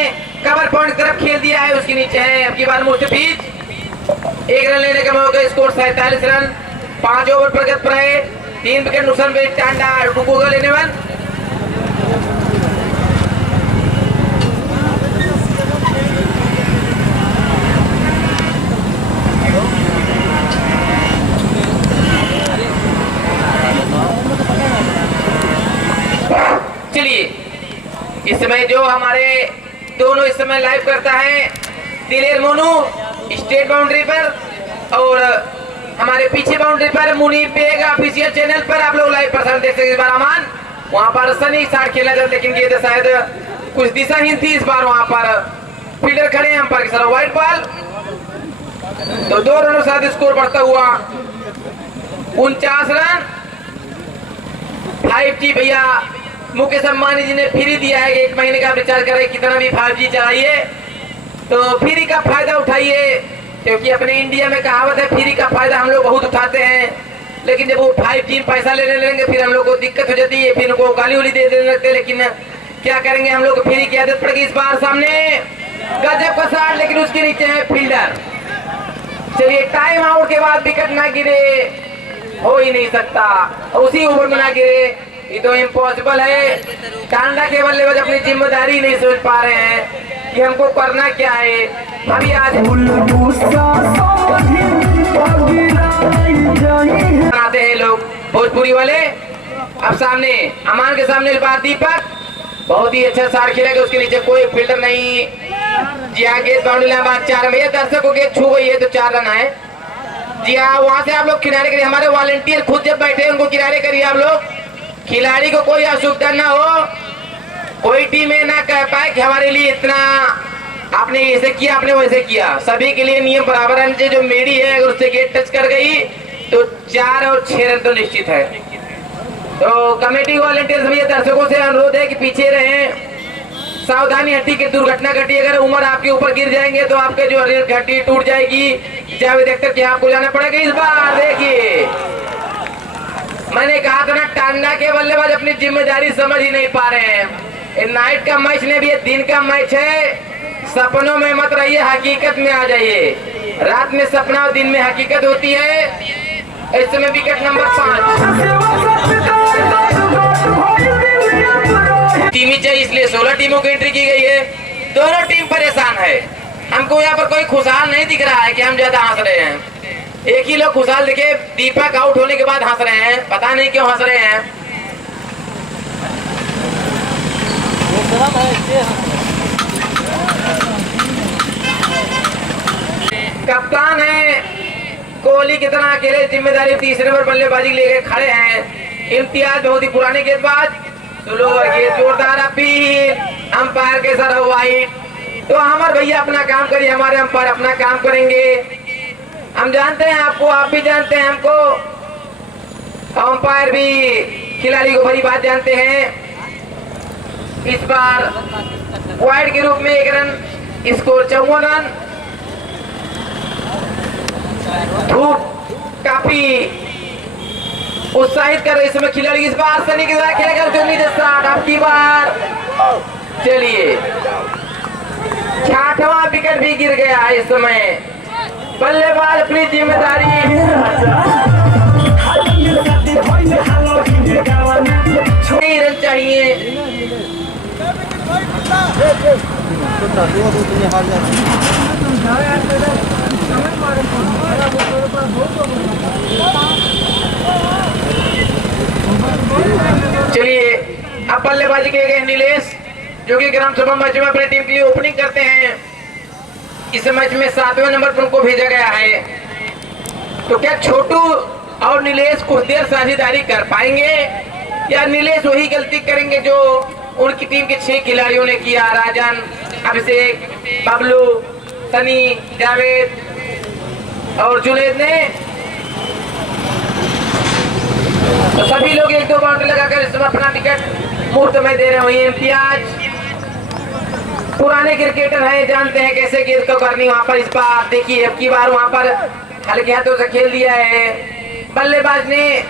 कवर पॉइंट की तरफ खेल दिया है, उसके नीचे है। अब की बार मुस्तफीज 1 रन लेने का मौका, स्कोर 47 रन, 5 ओवर प्रगत पर है, 3 विकेट नुकसान पे टांडा डुबोगा लेने वन। चलिए इस समय जो हमारे दोनों इस समय लाइव करता है दिलेर मोनू स्टेट बाउंड्री पर, और हमारे पीछे बाउंड्री पर मुनीर बेग ऑफिशियल चैनल पर आप लोग लाइव प्रसारण देख सकते। इस बार अमान वहां पर सनी शॉट खेला जाता, लेकिन ये शायद कुछ दिशाहीन थी इस बार। वहां पर फील्डर खड़े हैं अंपायर के साथ, व्हाइट बॉल। तो 2 रनों के साथ स्कोर बढ़ता हुआ 49 रन। 5G भैया मुकेश अंबानी जी ने फ्री दिया है कि 1 महीने का रिचार्ज करें, कितना भी 5G चलाइए तो फ्री का फायदा उठाइए, क्योंकि अपने इंडिया में कहावत है फ्री का फायदा हम लोग बहुत उठाते हैं, लेकिन जब वो 5G पैसा लेने लगेंगे फिर हम लोग को दिक्कत हो जाती है, फिर उनको गाली उली दे देने लगते हैं। लेकिन क्या करेंगे, हम लोग फ्री की आदत पड़ेगी। इस बार सामने गजब का शॉट, लेकिन उसके नीचे है फील्डर। चलिए टाइम आउट के बाद विकेट ना गिरे हो ही नहीं सकता, उसी ओवर में ना गिरे, ये तो इम्पॉसिबल है। टांडा के बल्लेबाज अपनी जिम्मेदारी नहीं समझ पा रहे हैं कि हमको करना क्या है। अभी आज बनाते हैं लोग भोजपुरी वाले। अब सामने अमान के सामने इस बार दीपक बहुत ही अच्छा शॉट खेलेगा, उसके नीचे कोई फील्डर नहीं। जी हाँ, गेंद बाउंड्री लाइन बात 4 रन, दर्शक को गेंद छू गई है तो 4 रन है। जी हाँ, वहां से आप लोग किनारे करिए, हमारे वॉलंटियर खुद जब बैठे उनको किनारे करिए आप लोग। खिलाड़ी को कोई असुविधा ना हो, कोई टीम में ना कह पाए कि हमारे लिए इतना आपने ऐसे किया आपने वैसे किया। सभी के लिए नियम बराबर है। जो मेडी है अगर उससे गेट टच कर गई तो 4 और 6 रन तो निश्चित है। तो कमेटी वॉलंटियर सभी दर्शकों से अनुरोध है कि पीछे रहें, सावधानी हड्डी की दुर्घटना घटी, अगर उम्र आपके ऊपर गिर जाएंगे तो आपके जो हड्डी टूट जाएगी। जावेद अख्तर के आपको जाना पड़ेगा। इस बार देखिए मैंने कहा था ना, टांडा के बल्लेबाज अपनी जिम्मेदारी समझ ही नहीं पा रहे हैं। नाइट का मैच नहीं भी, दिन का मैच है। सपनों में मत रहिए, हकीकत में आ जाइए। रात में सपना और दिन में हकीकत होती है। इस समय विकेट नंबर 5 टीम चाहिए, इसलिए 16 टीमों की एंट्री की गई है। दोनों टीम परेशान है। हमको यहाँ पर कोई खुशहाल नहीं दिख रहा है कि हम ज्यादा हंस रहे हैं। एक ही लोग खुशहाल दिखे, दीपक आउट होने के बाद हंस रहे हैं, पता नहीं क्यों हंस रहे हैं। कप्तान है कोहली कितना अकेले जिम्मेदारी तीसरे पर बल्लेबाजी लेके खड़े हैं। इम्तियाज बहुत ही पुराने गेंदबाज, जोरदार अपील, अंपायर के सर वाइट। तो हमारे भैया अपना काम करिए, हमारे अंपायर अपना काम करेंगे। हम जानते हैं आपको, आप भी जानते हैं हमको, अंपायर भी खिलाड़ी को बड़ी बात जानते हैं। इस बार वाइड के रूप में 1 रन, स्कोर 54 रन। धूप काफी उत्साहित कर रही समय खिलाड़ी। इस बार सनी के साथ खेलेगा, आपकी बार। चलिए 6वां विकेट भी गिर गया इस समय। बल्लेबाज अपनी जिम्मेदारी नहीं रन चाहिए। चलिए अब बल्लेबाजी किए गए नीलेश, जो कि ग्राम सभा मैच में अपनी टीम के लिए ओपनिंग करते हैं। इस मैच में 7वें नंबर पर उनको भेजा गया है। तो क्या छोटू और नीलेश कुछ देर साझेदारी कर पाएंगे या नीलेश वही गलती करेंगे जो उनकी टीम के 6 खिलाड़ियों ने किया? राजन, अभिषेक, बबलू, सनी, जावेद और जुनेद ने। तो सभी लोग 1-2 बाउंड्री लगाकर इस समय अपना विकेट मुफ्त में दे रहे हुए। इम्तियाज पुराने क्रिकेटर हैं, जानते हैं कैसे गेंद को करनी। वहां पर इस बार देखिए, अब की बार वहां पर हल्के हाथों से खेल दिया है बल्लेबाज ने।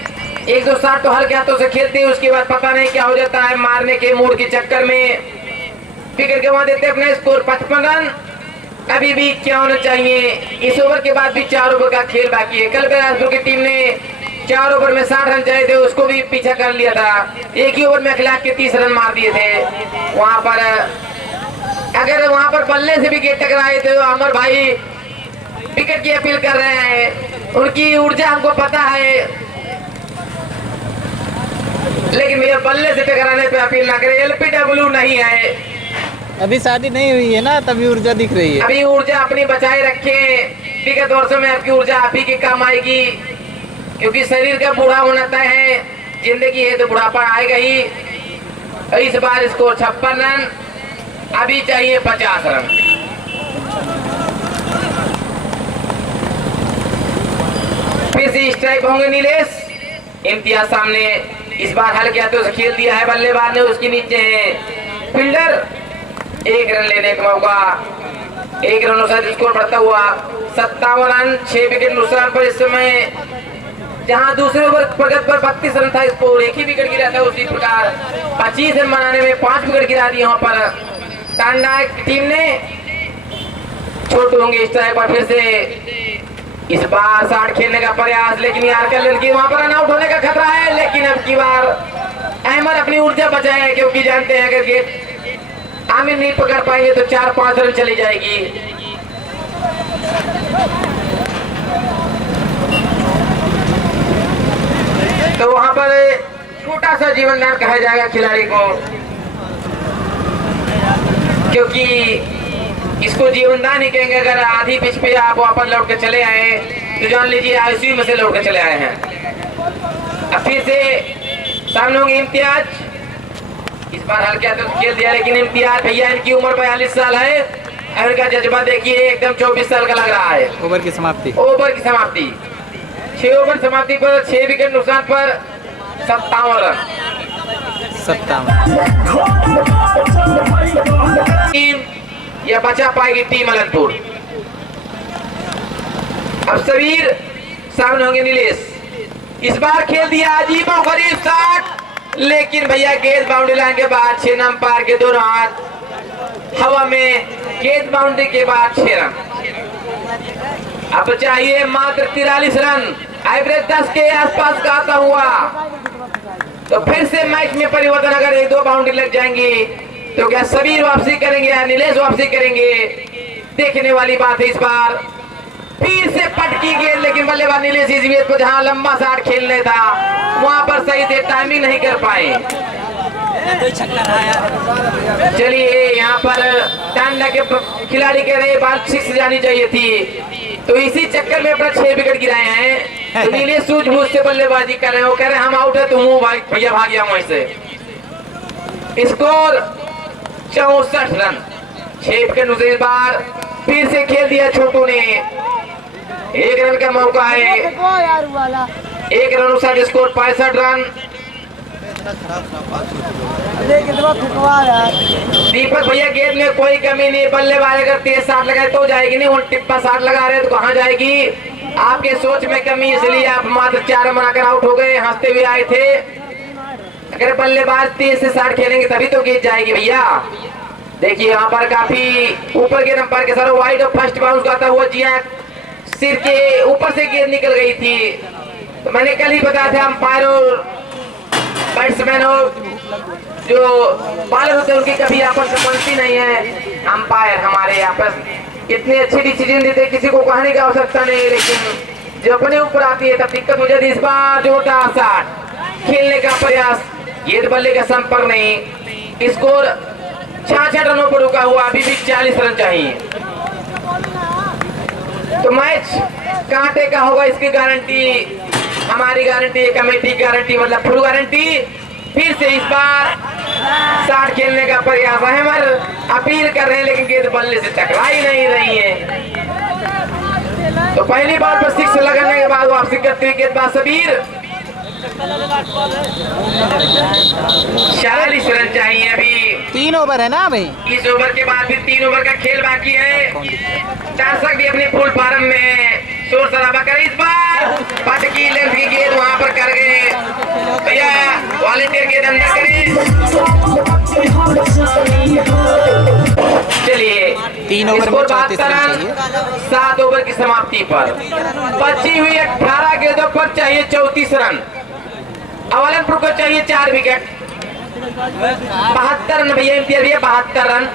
1-2 शॉट तो हल्के हाथों से खेलते हैं, उसके बाद पता नहीं क्या हो जाता है, मारने के मूड के चक्कर में विकेट गंवा देते अपने। स्कोर 55 रन अभी भी क्या होना चाहिए। इस ओवर के बाद भी 4 ओवर का खेल बाकी है। कल बिलासपुर की टीम ने 4 ओवर में 60 रन चाहिए थे, उसको भी पीछा कर लिया था। एक ही ओवर में अखलाक के 30 रन मार दिए थे। वहां पर अगर वहां पर बल्ले से विकेट टकराए थे तो अमर भाई विकेट की अपील कर रहे हैं। उनकी ऊर्जा हमको पता है, लेकिन भैया बल्ले से टकराने पे अपील ना करें। LPW नहीं है, अभी शादी नहीं हुई है ना, तभी ऊर्जा दिख रही है। अभी ऊर्जा अपनी बचाए रखें। विगत वर्षों में आपकी ऊर्जा आप ही के काम आएगी, क्योंकि शरीर का बूढ़ा होना तय है। जिंदगी है तो बुढ़ापा आएगा ही। इस बार स्कोर 56 रन, अभी चाहिए 50 रन। फिर से स्ट्राइक होंगे नीलेश। इम्तियाज सामने, इस बार हल्के हाथों से खेल दिया है बल्लेबाज ने, उसके नीचे है फील्डर। 1 रन लेने का मौका, 1 रनों से स्कोर बढ़ता हुआ 57 रन, 6 विकेट नुकसान पर। इस समय जहां दूसरे ओवर प्रगत पर 32 रन था, स्कोर 1 ही विकेट गिरा था। उसी प्रकार 25 रन बनाने में 5 विकेट गिरा दिए वहां पर टांडा टीम ने। छोटू होंगे स्ट्राइक पर फिर से। इस बार 60 खेलने का प्रयास, लेकिन यार कल की वहां पर रन आउट होने का खतरा है। लेकिन अब की बार अहमद अपनी ऊर्जा बचाए, क्योंकि जानते हैं अगर गेट आमिर नहीं पकड़ पाएंगे तो 4-5 रन चली जाएगी। तो वहां पर छोटा सा जीवन दान कहा जाएगा खिलाड़ी को, क्योंकि इसको जीवन दान ही कहेंगे। अगर आधी पिच पे आप वापस लौट के चले आए तो जान लीजिए ICU में से लौट के चले आए हैं। अब फिर से सामने होंगे इम्तियाज। इस बार हल्के हाथों से खेल दिया, लेकिन इम्तियाज भैया इनकी उम्र 42 साल है। और इनका जज्बा देखिए एकदम 24 साल का लग रहा है। ओवर की समाप्ति, 6 ओवर समाप्ति पर 6 विकेट नुकसान पर 57 रन। 57 यह बचा पाएगी टीम अनंतपुर। अब सबीर सामने होंगे नीलेश। इस बार खेल दिया अजीब और गरीब शॉट, लेकिन भैया गेंद बाउंड्री लाइन के बाद 6 नंबर पार के दोनों हाथ हवा में, गेंद बाउंड्री के बाद 6 रन। अब चाहिए मात्र 43 रन, एवरेज 10 के आसपास का आता हुआ। तो फिर से मैच में परिवर्तन, अगर 1-2 बाउंड्री लग जाएंगी तो क्या सबीर वापसी करेंगे या नीलेश वापसी करेंगे, देखने वाली बात है। इस बार फिर से पटकी गेंद, लेकिन बल्लेबाज नीलेश इस गेंद को जहां लंबा शॉट खेलने था वहां पर सही से टाइमिंग नहीं कर पाए। चलिए यहाँ पर टांडा के खिलाड़ी कह रहे बाल 6 जानी चाहिए थी, तो इसी चक्कर में अपना 6 विकेट गिराए हैं। तो नीलेश सूझबूझ से बल्लेबाजी कर रहे हैं। वो कह रहे हैं हम आउट है, तुम भैया भाग गया वहीं से। स्कोर 64 रन, 6 विकेट नुकसान। इस बार फिर से खेल दिया छोटू ने, 1 रन का मौका है। 1 रन अनुसार स्कोर 65 रन। दीपक भैया गेंद में कोई कमी नहीं, बल्लेबाज अगर तेज शॉट लगाए तो जाएगी, नहीं टिप्पा शॉट लगा रहे तो कहाँ जाएगी। आपके सोच में कमी, इसलिए आप मात्र 4 रन बनाकर आउट हो गए। हंसते हुए आए थे, अगर बल्लेबाज तेज से शॉट खेलेंगे तभी तो गेंद जाएगी भैया। देखिए यहाँ पर काफी ऊपर के नंबर के सर वाइड और फर्स्ट बाउंस गाता हुआ जिया सिर के ऊपर से गेंद निकल गई थी। तो मैंने कल ही बताया था, अंपायर और बैट्समैन और जो बॉलर होते हैं उनकी कभी आपस में बनती नहीं है। अंपायर हमारे आपस इतने अच्छे डिसीजन देते हैं, किसी को कहने की आवश्यकता नहीं, लेकिन जब अपने ऊपर आती है तब दिक्कत हो जाती है। इस बार जोरदार शॉट खेलने का प्रयास, गेंद बल्ले का संपर्क नहीं। स्कोर 66 रनों पर रुका हुआ, अभी भी 40 रन चाहिए। तो मैच कांटे का होगा, इसकी गारंटी हमारी गारंटी है, कमेटी की गारंटी, मतलब फुल गारंटी। फिर से इस बार शॉट खेलने का प्रयास, अहमद अपील कर रहे हैं लेकिन गेंद बल्ले से टकरा ही नहीं रही है। तो पहली बॉल पर 6 लगाने के बाद वापसी करते हुए गेंदबाज सबीर। 40 रन चाहिए अभी, 3 ओवर है ना भाई। इस ओवर के बाद भी 3 ओवर का खेल बाकी है। दर्शक भी अपने फुल फार्म में शोर शराबा करे। इस बार पटकी लेंथ की गेंद वहां पर कर गए भैया, वॉलंटियर गेंद अंदर करें। चलिए 3 ओवर में 34 रन चाहिए। 7 ओवर की समाप्ति पर बची हुई 18 गेंदों पर चाहिए 34 रन। अवलनपुर को चाहिए 4 विकेट। 72 रन भैया, इम्तियाज भैया 72 रन,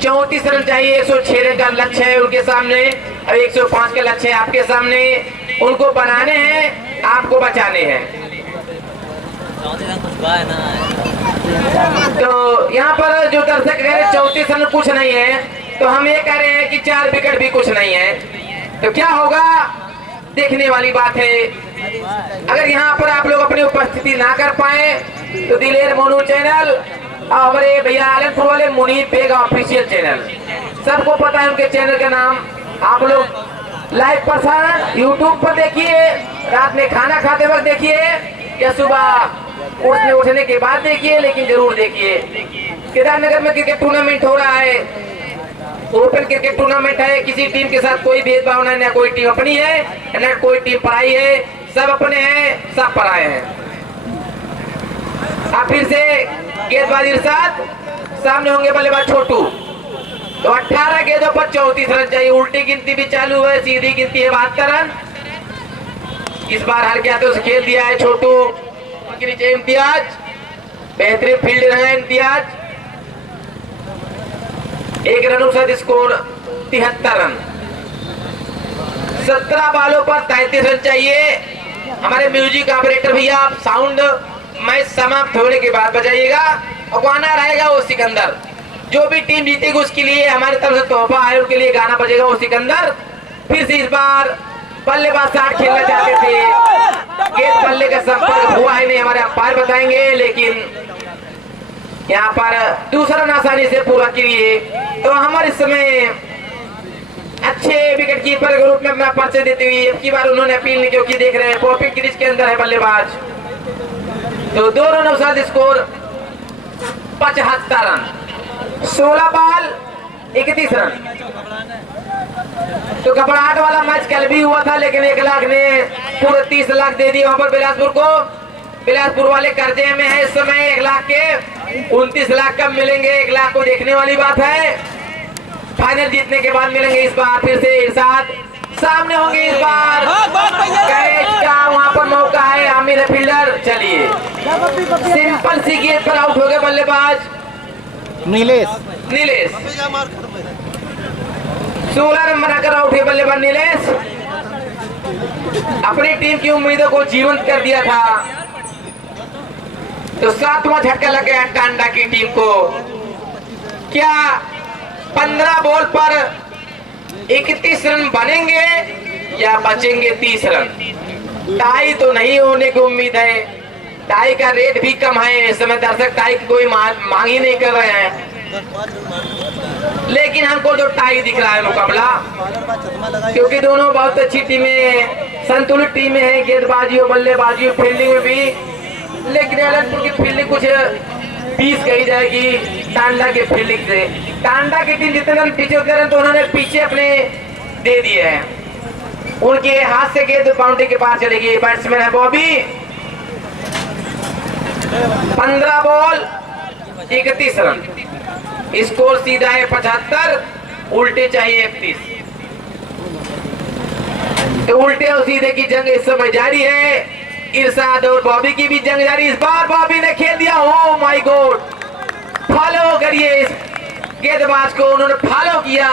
34 रन चाहिए। 106 रन का लक्ष्य है उनके सामने, अब 105 का लक्ष्य है आपके सामने। उनको बनाने हैं, आपको बचाने हैं। तो यहाँ पर जो दर्शक कह रहे 34 रन कुछ नहीं है, तो हम ये कह रहे हैं कि 4 विकेट भी कुछ नहीं है। तो क्या होगा देखने वाली बात है। अगर यहाँ पर आप लोग अपनी उपस्थिति ना कर पाए तो दिलेर मोनू चैनल और हमारे भैया आलमपुर वाले मुनीब बेग ऑफिशियल चैनल, सबको पता है उनके चैनल का नाम। आप लोग लाइव प्रसारण यूट्यूब पर देखिए, रात में खाना खाते वक्त देखिए या सुबह उठने के बाद देखिए, लेकिन जरूर देखिए। केदारनगर में क्रिकेट टूर्नामेंट हो रहा है, ओपन क्रिकेट टूर्नामेंट है। किसी टीम के साथ कोई भेदभाव नहीं, ना कोई टीम अपनी है ना कोई टीम पराई है, सब अपने हैं, सब पराए हैं। अब फिर से गेंदबाजी के साथ सामने होंगे बल्लेबाज छोटू। तो 18 गेंदों पर 34 रन चाहिए। उल्टी गिनती भी चालू है, सीधी गिनती है 72 रन। इस बार हल्के हाथों से खेल दिया है छोटू के नीचे इम्तियाज, बेहतरीन फील्डर है इम्तियाज। 1 रन उसका स्कोर 73 रन। 17 बॉलों पर 33 रन चाहिए। हमारे म्यूजिक ऑपरेटर भैया आप साउंड मैच समाप्त होने के बाद बजाइएगा और गाना रहेगा वो सिकंदर। जो भी टीम जीतेगी उसके लिए हमारी तरफ से तोहफा है, उनके लिए गाना बजेगा वो सिकंदर। फिर से इस बार बल्लेबाज 60 खेलना चाहते थे, गेंद बल्ले का संपर्क हुआ ही नहीं, हमारे अंपायर बताएंगे, लेकिन यहाँ पर दूसरा रन आसानी से पूरा किए। तो हमारे समय अच्छे विकेट कीपर के रूप में अपना परिचय देते हुए अब की बार उन्होंने अपील नहीं, क्योंकि देख रहे हैं पॉपिंग क्रीज के अंदर है बल्लेबाज। तो 2 रन औसत स्कोर 75 रन। 16 ball 31 run. तो घबराहट वाला मैच कल भी हुआ था, लेकिन 1 लाख ने पूरे 30 लाख दे दिए वहां पर बिलासपुर को। बिलासपुर वाले कर्जे में है इस समय, 1 लाख के 29 लाख कब मिलेंगे, 1 लाख को देखने वाली बात है। फाइनल जीतने के बाद मिलेंगे। इस बार फिर से इरशाद सामने होंगे। इस बार कैच का वहां पर मौका है, आमिर है फील्डर। चलिए सिंपल सी गेंद पर आउट हो गए बल्लेबाज नीलेश। 16 रन बनाकर आउट हुए बल्लेबाज नीलेश। अपनी टीम की उम्मीदों को जीवंत कर दिया था। तो 7वां झटका लग गया टांडा की टीम को। क्या 15 बॉल पर 31 रन बनेंगे या बचेंगे 30 रन? टाई तो नहीं होने की उम्मीद है। टाई का रेट भी कम है इस समय, दर्शक टाई की कोई मांग ही नहीं कर रहे हैं, लेकिन हमको जो टाई दिख रहा है मुकाबला, क्योंकि दोनों बहुत अच्छी टीमें, संतुलित टीमें हैं, गेंदबाजी और बल्लेबाजी और फील्डिंग में भी। लेकिन आलमपुर की फील्डिंग कुछ 20 कही जाएगी टांडा के फील्डिंग से। टांडा की टीम जितने रन पीछे होते रन तो उन्होंने पीछे अपने दे दिए हैं। उनके हाथ से गेंद बाउंड्री के पार चलेगी। बैट्समैन है बॉबी। 15 बॉल 31 रन, स्कोर सीधा है 75, उल्टे चाहिए 31। तो उल्टे और सीधे की जंग इस समय जारी है। इरशाद और बॉबी की भी जंग जारी। इस बार बॉबी ने खेल दिया, ओ माय गॉड, फॉलो करिए इस गेंदबाज को, उन्होंने फॉलो किया।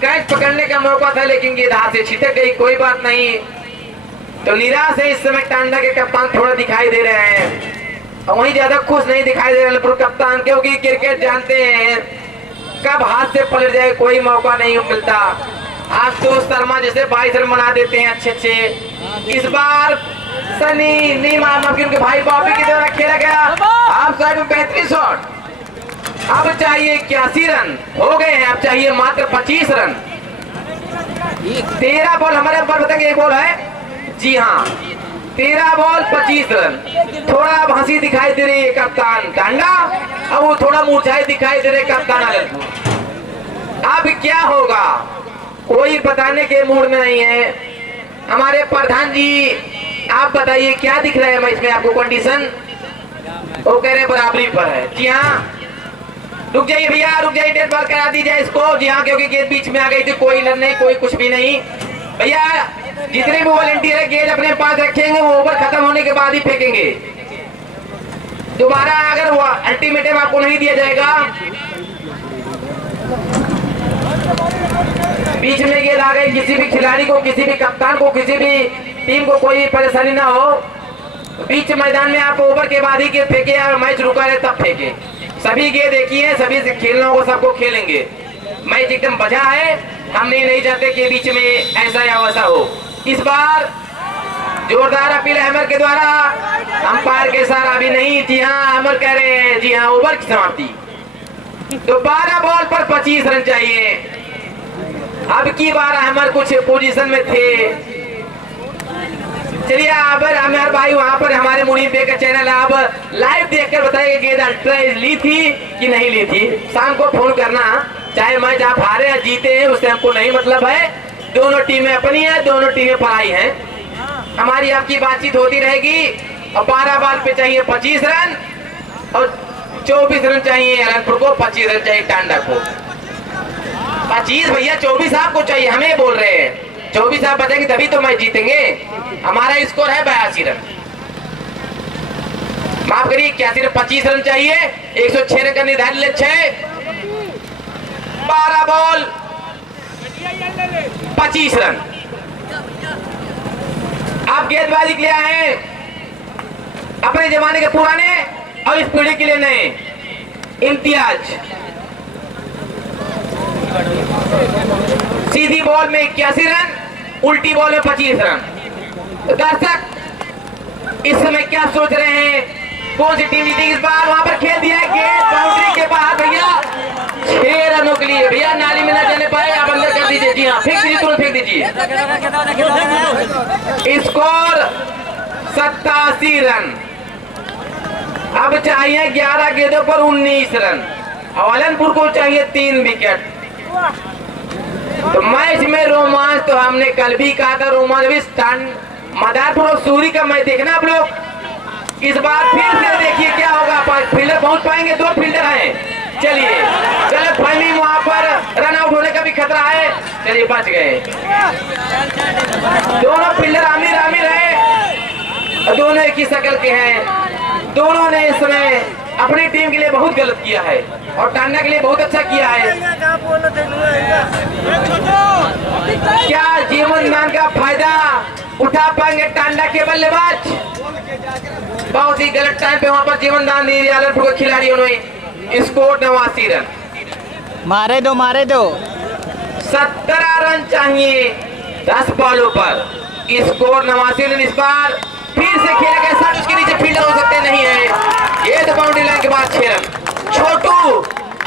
कैच पकड़ने का मौका था लेकिन गेंद हाथ से छिटक गई, कोई बात नहीं। तो निराश है इस समय टांडा के कप्तान, थोड़ा दिखाई दे रहे हैं और वहीं ज्यादा खुश नहीं दिखाई दे रहे कप्तान, क्योंकि क्रिकेट जानते हैं कब हाथ से पलट जाए कोई मौका नहीं मिलता। आज तो शर्मा जैसे 22 रन बना देते हैं अच्छे अच्छे। इस बार सनी नहीं मारना क्योंकि भाई बॉबी की द्वारा खेला गया आप साइड में बेहतरीन शॉट। अब चाहिए 81 रन हो गए हैं, अब चाहिए मात्र 25 रन। 13 बॉल हमारे अंपायर बताएंगे, एक बॉल है, जी हाँ 13 बॉल 25 रन। थोड़ा अब हंसी दिखाई दे रही है कप्तान टांडा, अब वो थोड़ा मूर्छाई दिखाई दे रहे कप्तान आलमपुर। अब क्या होगा कोई बताने के मूड में नहीं है। हमारे प्रधान जी आप बताइए क्या दिख रहा है मैच में आपको कंडीशन? वो कह रहे बराबरी पर है। जी हाँ रुक जाइए भैया, रुक जाइए, डेट बॉल करा दी जाए इसको। जी हाँ क्योंकि गेंद बीच में आ गई थी, कोई रन नहीं कोई कुछ भी नहीं। भैया जितने भी वॉलंटियर है गेंद अपने पास रखेंगे, वो ओवर खत्म होने के बाद ही फेंकेंगे। दोबारा अगर वो अल्टीमेटम आपको नहीं दिया जाएगा। बीच में गेंद आ गई, किसी भी खिलाड़ी को, किसी भी कप्तान को, किसी भी टीम को कोई परेशानी ना हो। बीच मैदान में आप ओवर के बाद ही गेंद फेंके या मैच रुका रहे तब फेंके। सभी गेंद देखिए, सभी से खेलना होगा, सबको खेलेंगे। मैच एकदम बजा है, हमने नहीं चाहते कि बीच में ऐसा या वैसा हो। इस बार जोरदार अपील अहमद के द्वारा, अंपायर के साथ अभी नहीं। जी हाँ अमर कह रहे हैं, जी हाँ ओवर की समाप्ति। तो 12 बॉल पर 25 रन चाहिए। अब की बार अहमद कुछ पोजीशन में थे। चलिए अब अमर भाई वहां पर हमारे मुनीम बे का चैनल है, अब लाइव देखकर बताइए गेंद अल्ट्रा ली थी कि नहीं ली थी। शाम को फोन करना, चाहे मैच आप हारे या जीते हैं उससे हमको नहीं मतलब है। दोनों टीमें अपनी हैं, दोनों टीमें पराई हैं। हमारी आपकी बातचीत होती रहेगी। और 12 बॉल पे चाहिए 25 रन और 24 रन चाहिए अनंतपुर को, 25 रन चाहिए टांडा को। 25 भैया 24 आपको चाहिए, हमें बोल रहे हैं 24 आप बचेंगे तभी तो मैच जीतेंगे। हमारा स्कोर है 82 रन, माफ करिए 81 रन, 25 रन चाहिए। 106 रन का निर्धारित लक्ष्य है। 12 बॉल 25 रन। आप गेंदबाजी के लिए आए अपने जमाने के पुराने और इस पीढ़ी के लिए नए। इम्तियाज सीधी बॉल में 81 रन, उल्टी बॉल में 25 रन। तो दर्शक इस समय क्या सोच रहे हैं, कौन सी टीम जीतेगी इस बार? वहां पर खेल दिया है गेंद बाउंड्री के बाहर भैया, 6 रनों के लिए। भैया नाली में ना जाने पाए, आप अंदर कर दीजिए। जी हाँ फेंक दीजिए, तुरंत फेंक दीजिए। Score 87 run. अब चाहिए 11 गेंदों पर 19 रन। अवलनपुर को चाहिए 3 विकेट। तो मैच में रोमांच तो हमने कल भी कहा था, रोमांच भी मदारपुर और सूरी का मैच देखना आप लोग। इस बार फिर से देखिए क्या होगा। फील्डर पहुंच पाएंगे, 2 फील्डर हैं। चलिए गलत फहमी, वहां पर रन आउट होने का भी खतरा है। चलिए बच गए। दोनों फील्डर आमिर आमिर है, दोनों एक ही शक्ल के हैं। दोनों ने इस समय अपनी टीम के लिए बहुत गलत किया है और टांडा के लिए बहुत अच्छा किया है। क्या जीवन दान का फायदा उठा पाएंगे टांडा के बल्लेबाज? बहुत ही गलत टाइम पे वहां पर जीवन दान दे दिया अलीपुर के खिलाड़ियों ने। Score 89 run. मारे दो 17 रन चाहिए 10 बॉलों पर। Score 89 run. इस बार फिर से खेला गया शॉट, उसके नीचे फील्डर हो सकते नहीं है। ये तो बाउंड्री लाइन के बाद 6 रन। छोटू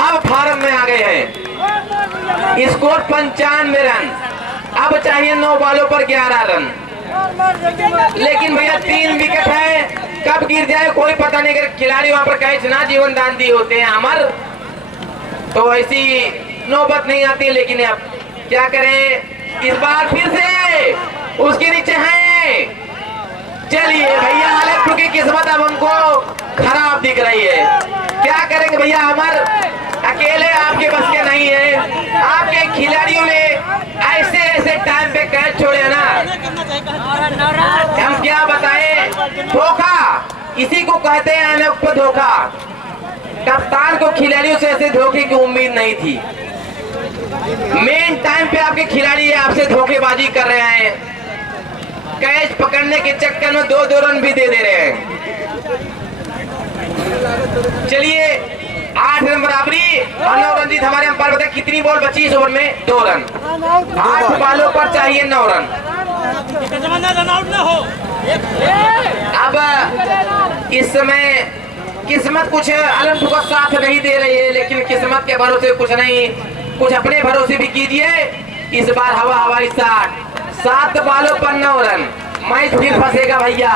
अब फार्म में आ गए हैं। Score 95 run. अब चाहिए 9 बॉलों पर 11 रन। लेकिन भैया 3 विकेट है, कब गिर जाए कोई पता नहीं। अगर खिलाड़ी वहां पर कैच ना जीवन दान दिए होते हैं अमर, तो ऐसी नौबत नहीं आती। लेकिन अब क्या करें, इस बार फिर से उसके नीचे है। चलिए भैया अलीपुर की किस्मत अब हमको खराब दिख रही है। क्या करेंगे भैया, अमर अकेले आपके बस के नहीं है। आपके खिलाड़ियों ने ऐसे ऐसे टाइम पे कैच छोड़े ना, हम क्या बताएं। धोखा इसी को कहते हैं, लोग पर धोखा। कप्तान को खिलाड़ियों से ऐसे धोखे की उम्मीद नहीं थी। मेन टाइम पे आपके खिलाड़ी आपसे धोखेबाजी कर रहे हैं, कैच पकड़ने के चक्कर में 2-2 रन भी दे रहे हैं। चलिए 8 रन बराबरी और 9 रन जीत। हमारे अंपायर बताए कितनी बॉल बची इस ओवर में? 2 रन। 8 बॉलों पर चाहिए 9 रन। अब इस समय किस्मत कुछ अलग का साथ नहीं दे रही है, लेकिन किस्मत के भरोसे कुछ नहीं, कुछ अपने भरोसे भी कीजिए। इस बार हवा हवाई 7 बॉलों पर 9 रन। मैच फिर फंसेगा भैया,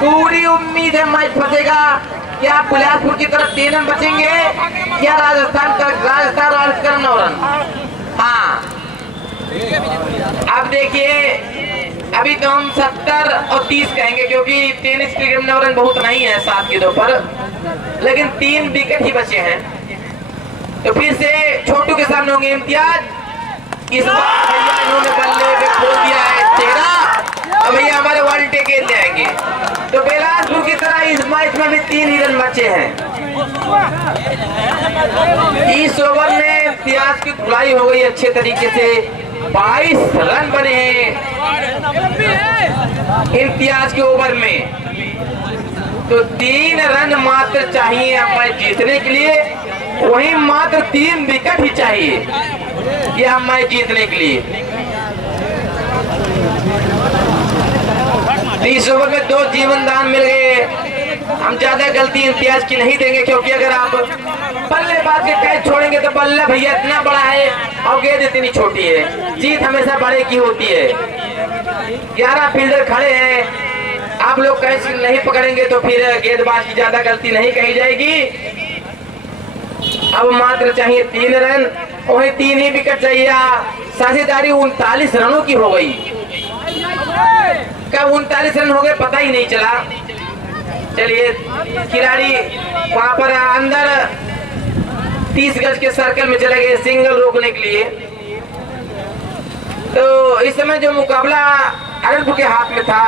पूरी उम्मीद है मैच फंसेगा। क्या बिलासपुर की तरफ 3 रन बचेंगे या राजस्थान रॉयल्स का 9 रन? हाँ, अब देखिए अभी तो हम 70 और 30 कहेंगे, क्योंकि टेनिस क्रिकेट में 9 रन बहुत नहीं है 7 गेंदों पर, लेकिन 3 विकेट ही बचे हैं। तो फिर से छोटू के सामने होंगे इम्तियाज। इस बार भैया इन्होंने बल्ले पे खोल दिया है चेहरा, और भैया हमारे वर्ल्ड के गेंद आएंगे। तो बिलासपुर की तरह इस मैच में भी 3 ही रन बचे हैं। इस ओवर में इम्तियाज की धुलाई हो गई अच्छे तरीके से, 22 रन बने हैं इम्तियाज के ओवर में। तो 3 रन मात्र चाहिए अब मैच जीतने के लिए, वहीं मात्र 3 विकेट ही चाहिए यह मैच जीतने के लिए। 30 ओवर में 2 जीवन दान मिल गए। हम ज्यादा गलती इम्तियाज की नहीं देंगे, क्योंकि अगर आप बल्लेबाज के कैच छोड़ेंगे तो बल्ला भैया इतना बड़ा है और गेंद इतनी छोटी है। जीत हमेशा बड़े की होती है। 11 फील्डर खड़े हैं, आप लोग कैच नहीं पकड़ेंगे तो फिर गेंदबाज की ज्यादा गलती नहीं कही जाएगी। अब मात्र चाहिए 3 रन, वही 3 ही विकेट चाहिए। साझेदारी 39 रनों की हो गई। कब 39 रन हो गए पता ही नहीं चला। चलिए खिलाड़ी वहां पर अंदर 30 गज के सर्कल में चले गए सिंगल रोकने के लिए। तो इस समय जो मुकाबला अरनपुर के हाथ में था,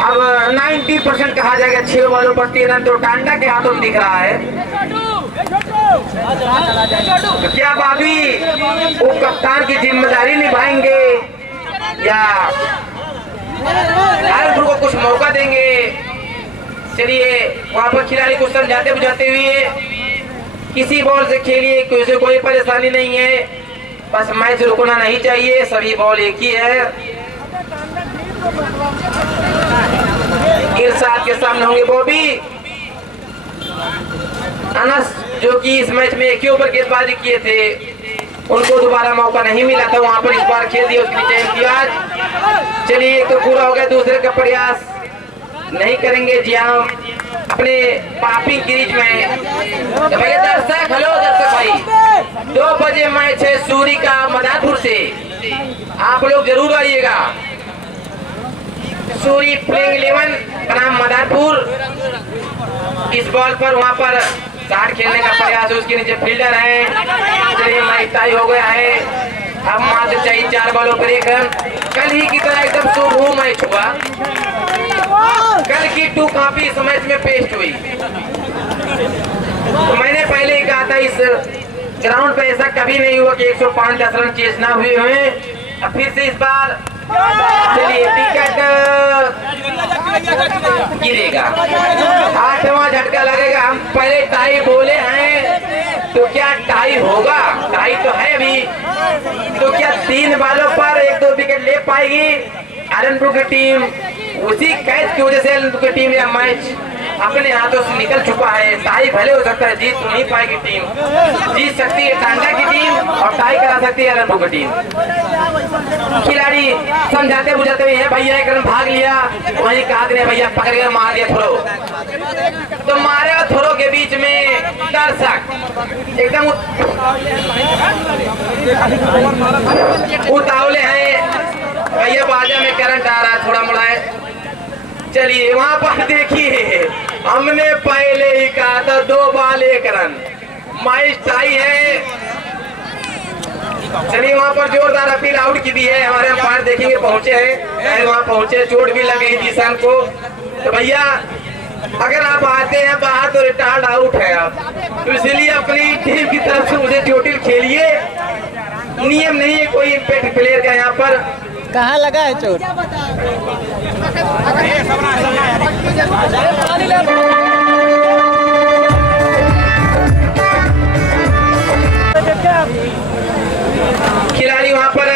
अब 90% कहा जाएगा 6 बॉलों पर 3 रन, तो टांडा के हाथों में दिख रहा है। तो क्या भाभी वो कप्तान की जिम्मेदारी निभाएंगे या अरनपुर को कुछ मौका देंगे? चलिए वहां पर खिलाड़ी को समझाते बुझाते हुए किसी बॉल से खेलिए, कोई परेशानी नहीं है, बस मैच रुकना नहीं चाहिए, सभी बॉल एक ही है। इरशाद के सामने होंगे बॉबी। अनस जो कि इस मैच में एक ही ओवर गेंदबाजी किए थे, उनको दोबारा मौका नहीं मिला था, वहां पर इस बार खेल दिया उसके नीचे इम्तियाज। चलिए एक तो पूरा हो गया, दूसरे का प्रयास नहीं करेंगे। जी हाँ, अपने पापी क्रीज में तो भैया दर्शक, हेलो दर्शक भाई, 2 बजे मैच है सूरी का मदारपुर से, आप लोग जरूर आइएगा। सूरी प्लेइंग 11 बनाम मदारपुर। इस बॉल पर वहां पर 60 खेलने का प्रयास है, उसके नीचे फील्डर है। चलिए मैच टाई हो गया है, अब मात्र चाहिए 4 बॉलों पर 1 रन। कल ही की तरह एकदम शुभ मैच हुआ, कल की 2 कॉपी इस मैच में पेस्ट हुई। तो मैंने पहले ही कहा था इस ग्राउंड पे ऐसा कभी नहीं हुआ कि 105-10 रन चेस ना हुए हुए। अब फिर से इस बार चलिए विकेट गिरेगा, 8वां झटका लगेगा। हम पहले टाई बोले हैं, तो क्या टाई होगा? टाई तो है अभी, तो क्या 3 बॉलों पर 1-2 विकेट ले पाएगी अरनपुर की टीम? उसी कैच की वजह से अरनपुर की टीम या मैच अपने हाथों से निकल चुका है। टाई भले हो सकता है, जीत तो नहीं पाएगी टीम। जीत सकती है टांडा की टीम और टाई करा सकती है अरनपुर की टीम। खिलाड़ी समझाते बुझाते हुए हैं, भैया 1 रन भाग लिया, वहीं कहा दिया भैया पकड़ के मार दिया थ्रो। तो मारे और थ्रो के बीच में दर्शक एकदम उतावले हैं, भैया बाजा में करंट आ रहा है थोड़ा मोड़ा है। चलिए वहां पर देखिए, हमने पहले ही कहा था 2 बॉल 1 रन, मैच टाई है। चलिए वहां पर जोरदार अपील आउट की दी है, हमारे अंपायर देखेंगे पहुंचे हैं, वहां पहुंचे, चोट भी लग गई जीसान को। तो भैया अगर आप आते हैं बाहर तो रिटायर्ड आउट है आप, तो इसलिए अपनी टीम की तरफ से मुझे चोटिल खेलिए। नियम नहीं है कोई इम्पैक्ट प्लेयर का यहाँ पर। कहाँ लगा है चोट? खिलाड़ी वहां पर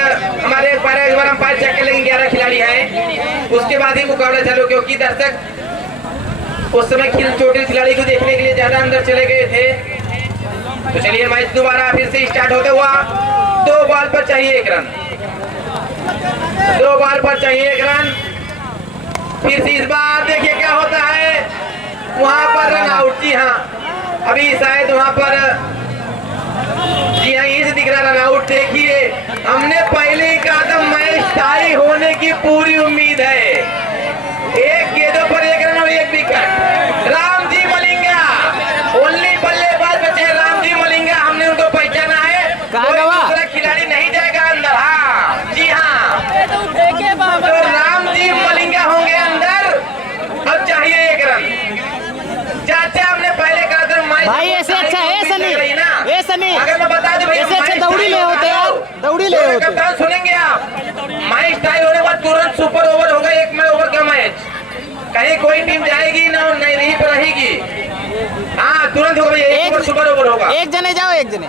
हमारे अंपायर चेक कर लेंगे, 11 खिलाड़ी हैं, उसके बाद ही मुकाबला चालू, क्योंकि दर्शक उस समय चोटिल खिलाड़ी को देखने के लिए ज्यादा अंदर चले गए थे। तो चलिए मैच दोबारा फिर से स्टार्ट होता हुआ। 2 बॉल पर चाहिए 1 रन, 2 बॉल पर चाहिए 1 रन। फिर से इस बार देखिए क्या होता है, वहां पर रन आउट। जी हाँ, अभी शायद वहां पर, जी हाँ यही से दिख रहा रन आउट। देखिए हमने पहले ही कहा था मैच टाई होने की पूरी उम्मीद है। 1 गेंदों पर 1 रन और 1 विकेट। रामजी मलिंगा ओनली बल्लेबाज बचे, रामजी मलिंगा, हमने उनको पहचाना है। कोई दूसरा खिलाड़ी नहीं जाएगा अंदर। हाँ जी हाँ, तो रामजी मलिंगा होंगे अंदर। अब चाहिए 1 रन। चाचा हमने पहले कहा था मैच भाई ऐसे अच्छा है सनी, ये सनी अगर मैं बता दूं भैया, ऐसे अच्छा दौड़ी ले होते यार, दौड़ी ले होते। कप्तान सुनेंगे आप, मैच टाई होने के बाद तुरंत सुपर ओवर होगा, 1 में ओवर का मैच। कहीं कोई टीम जाएगी ना, नहीं पर रहेगी। हाँ तुरंत होगा भैया, 1 ओवर सुपर ओवर होगा। 1 जने जाओ, 1 जने।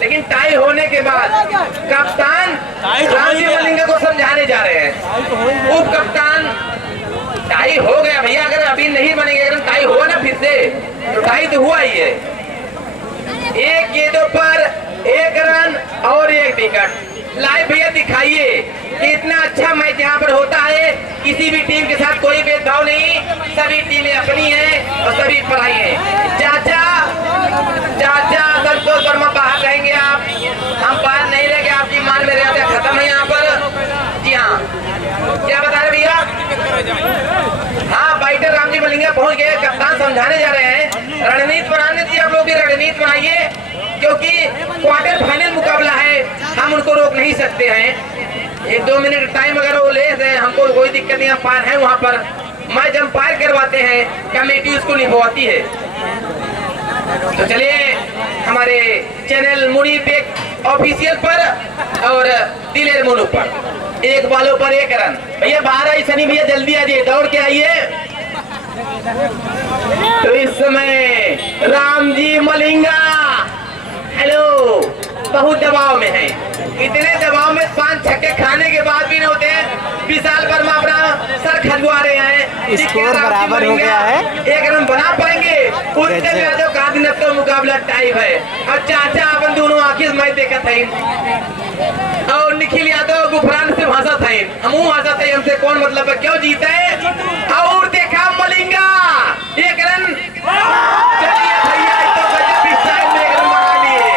लेकिन टाई होने के बाद कप्तान रामजी मलिंगा को समझाने जा रहे हैं। उप कप्तान टाई हो गया भैया, अगर अभी नहीं बनेगा, अगर टाई हुआ ना फिर से, तो टाई तो हुआ ही है। 1 गेंदों पर 1 रन और 1 विकेट। लाइव भैया दिखाइए कि इतना अच्छा मैच यहाँ पर होता है, किसी भी टीम के साथ कोई भेदभाव नहीं, सभी टीमें अपनी हैं और सभी पढ़ाई है। चाचा संतोष वर्मा बाहर रहेंगे आप, हम बाहर नहीं रहेंगे, आपकी मान में रहते खत्म है यहाँ पर। जी हाँ, क्या बता रहे भैया? हाँ बाइटर रामजी मलिंगा पहुंच गए, कप्तान समझाने जा रहे हैं। रणनीति बनाने थी, आप लोग भी रणनीति बनाइए, क्योंकि क्वार्टर फाइनल मुकाबला है, हम उनको रोक नहीं सकते हैं। 1-2 मिनट टाइम अगर वो ले रहे, हमको कोई दिक्कत नहीं। अंपायर है वहां पर, मैच अंपायर करवाते हैं, कमेटी उसको निभवाती है। तो चलिए हमारे चैनल मुनीपेक ऑफिशियल पर और दिलेर मोनू पर 1 बॉलों पर 1 रन। भैया बाहर आई सनी भैया, जल्दी आ जाइए, दौड़ के आइए। तो इस समय रामजी मलिंगा हेलो बहुत दबाव में है, इतने दबाव में 5 छक्के खाने के बाद भी न होते हैं। विशाल वर्मा अपना सर खजवा रहे हैं, स्कोर बराबर हो गया है, 1 रन बना पाएंगे। उससे भी यादव का दिन तो मुकाबला टाइप है। और चाचा अपन दोनों आखिर मैच देखा थे, और निखिल यादव गुफरान से भाषा थे, हम भाषा थे, हमसे कौन मतलब है, क्यों जीता है। और देखा मलिंगा 1 रन, चलिए भैया तो गजब इस साइड में 1 रन बना लिए,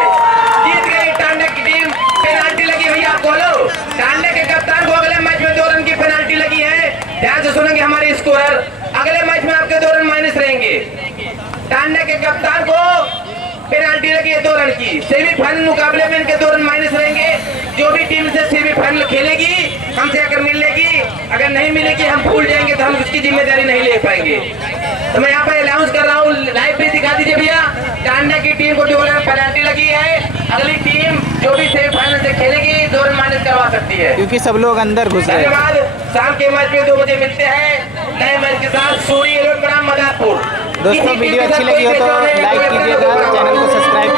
जीत गई टांडा की टीम। पेनाल्टी लगी भैया, बोलो टांडा के कप्तान को अगले मैच में 2 रन की पेनाल्टी लगी है। ध्यान से सुनेंगे हमारे स्कोरर, अगले मैच में आपके 2 रन माइनस रहेंगे। टांडा के कप्तान को पेनाल्टी लगी है 2 रन की। सेमीफाइनल मुकाबले में इनके 2 रन माइनस रहेंगे। जो भी टीम से सेमीफाइनल खेलेगी हमसे अगर मिलेगी, अगर नहीं मिलेगी हम भूल जाएंगे, तो हम उसकी जिम्मेदारी नहीं ले पाएंगे। तो मैं यहाँ पर अनाउंस कर रहा हूँ, लाइव पे दिखा दीजिए भैया। टांडा की टीम को 2 रन पेनाल्टी लगी है, अगली टीम जो भी सेमीफाइनल से खेलेगी 2 रन माइनस करवा सकती है, क्योंकि सब लोग अंदर घुस गए। धन्यवाद। शाम के मैच में 2 बजे मिलते हैं नए मैच के साथ। सूरी एलोट बनाम मदारपुर। दोस्तों वीडियो अच्छी लगी हो तो लाइक कीजिएगा, चैनल को सब्सक्राइब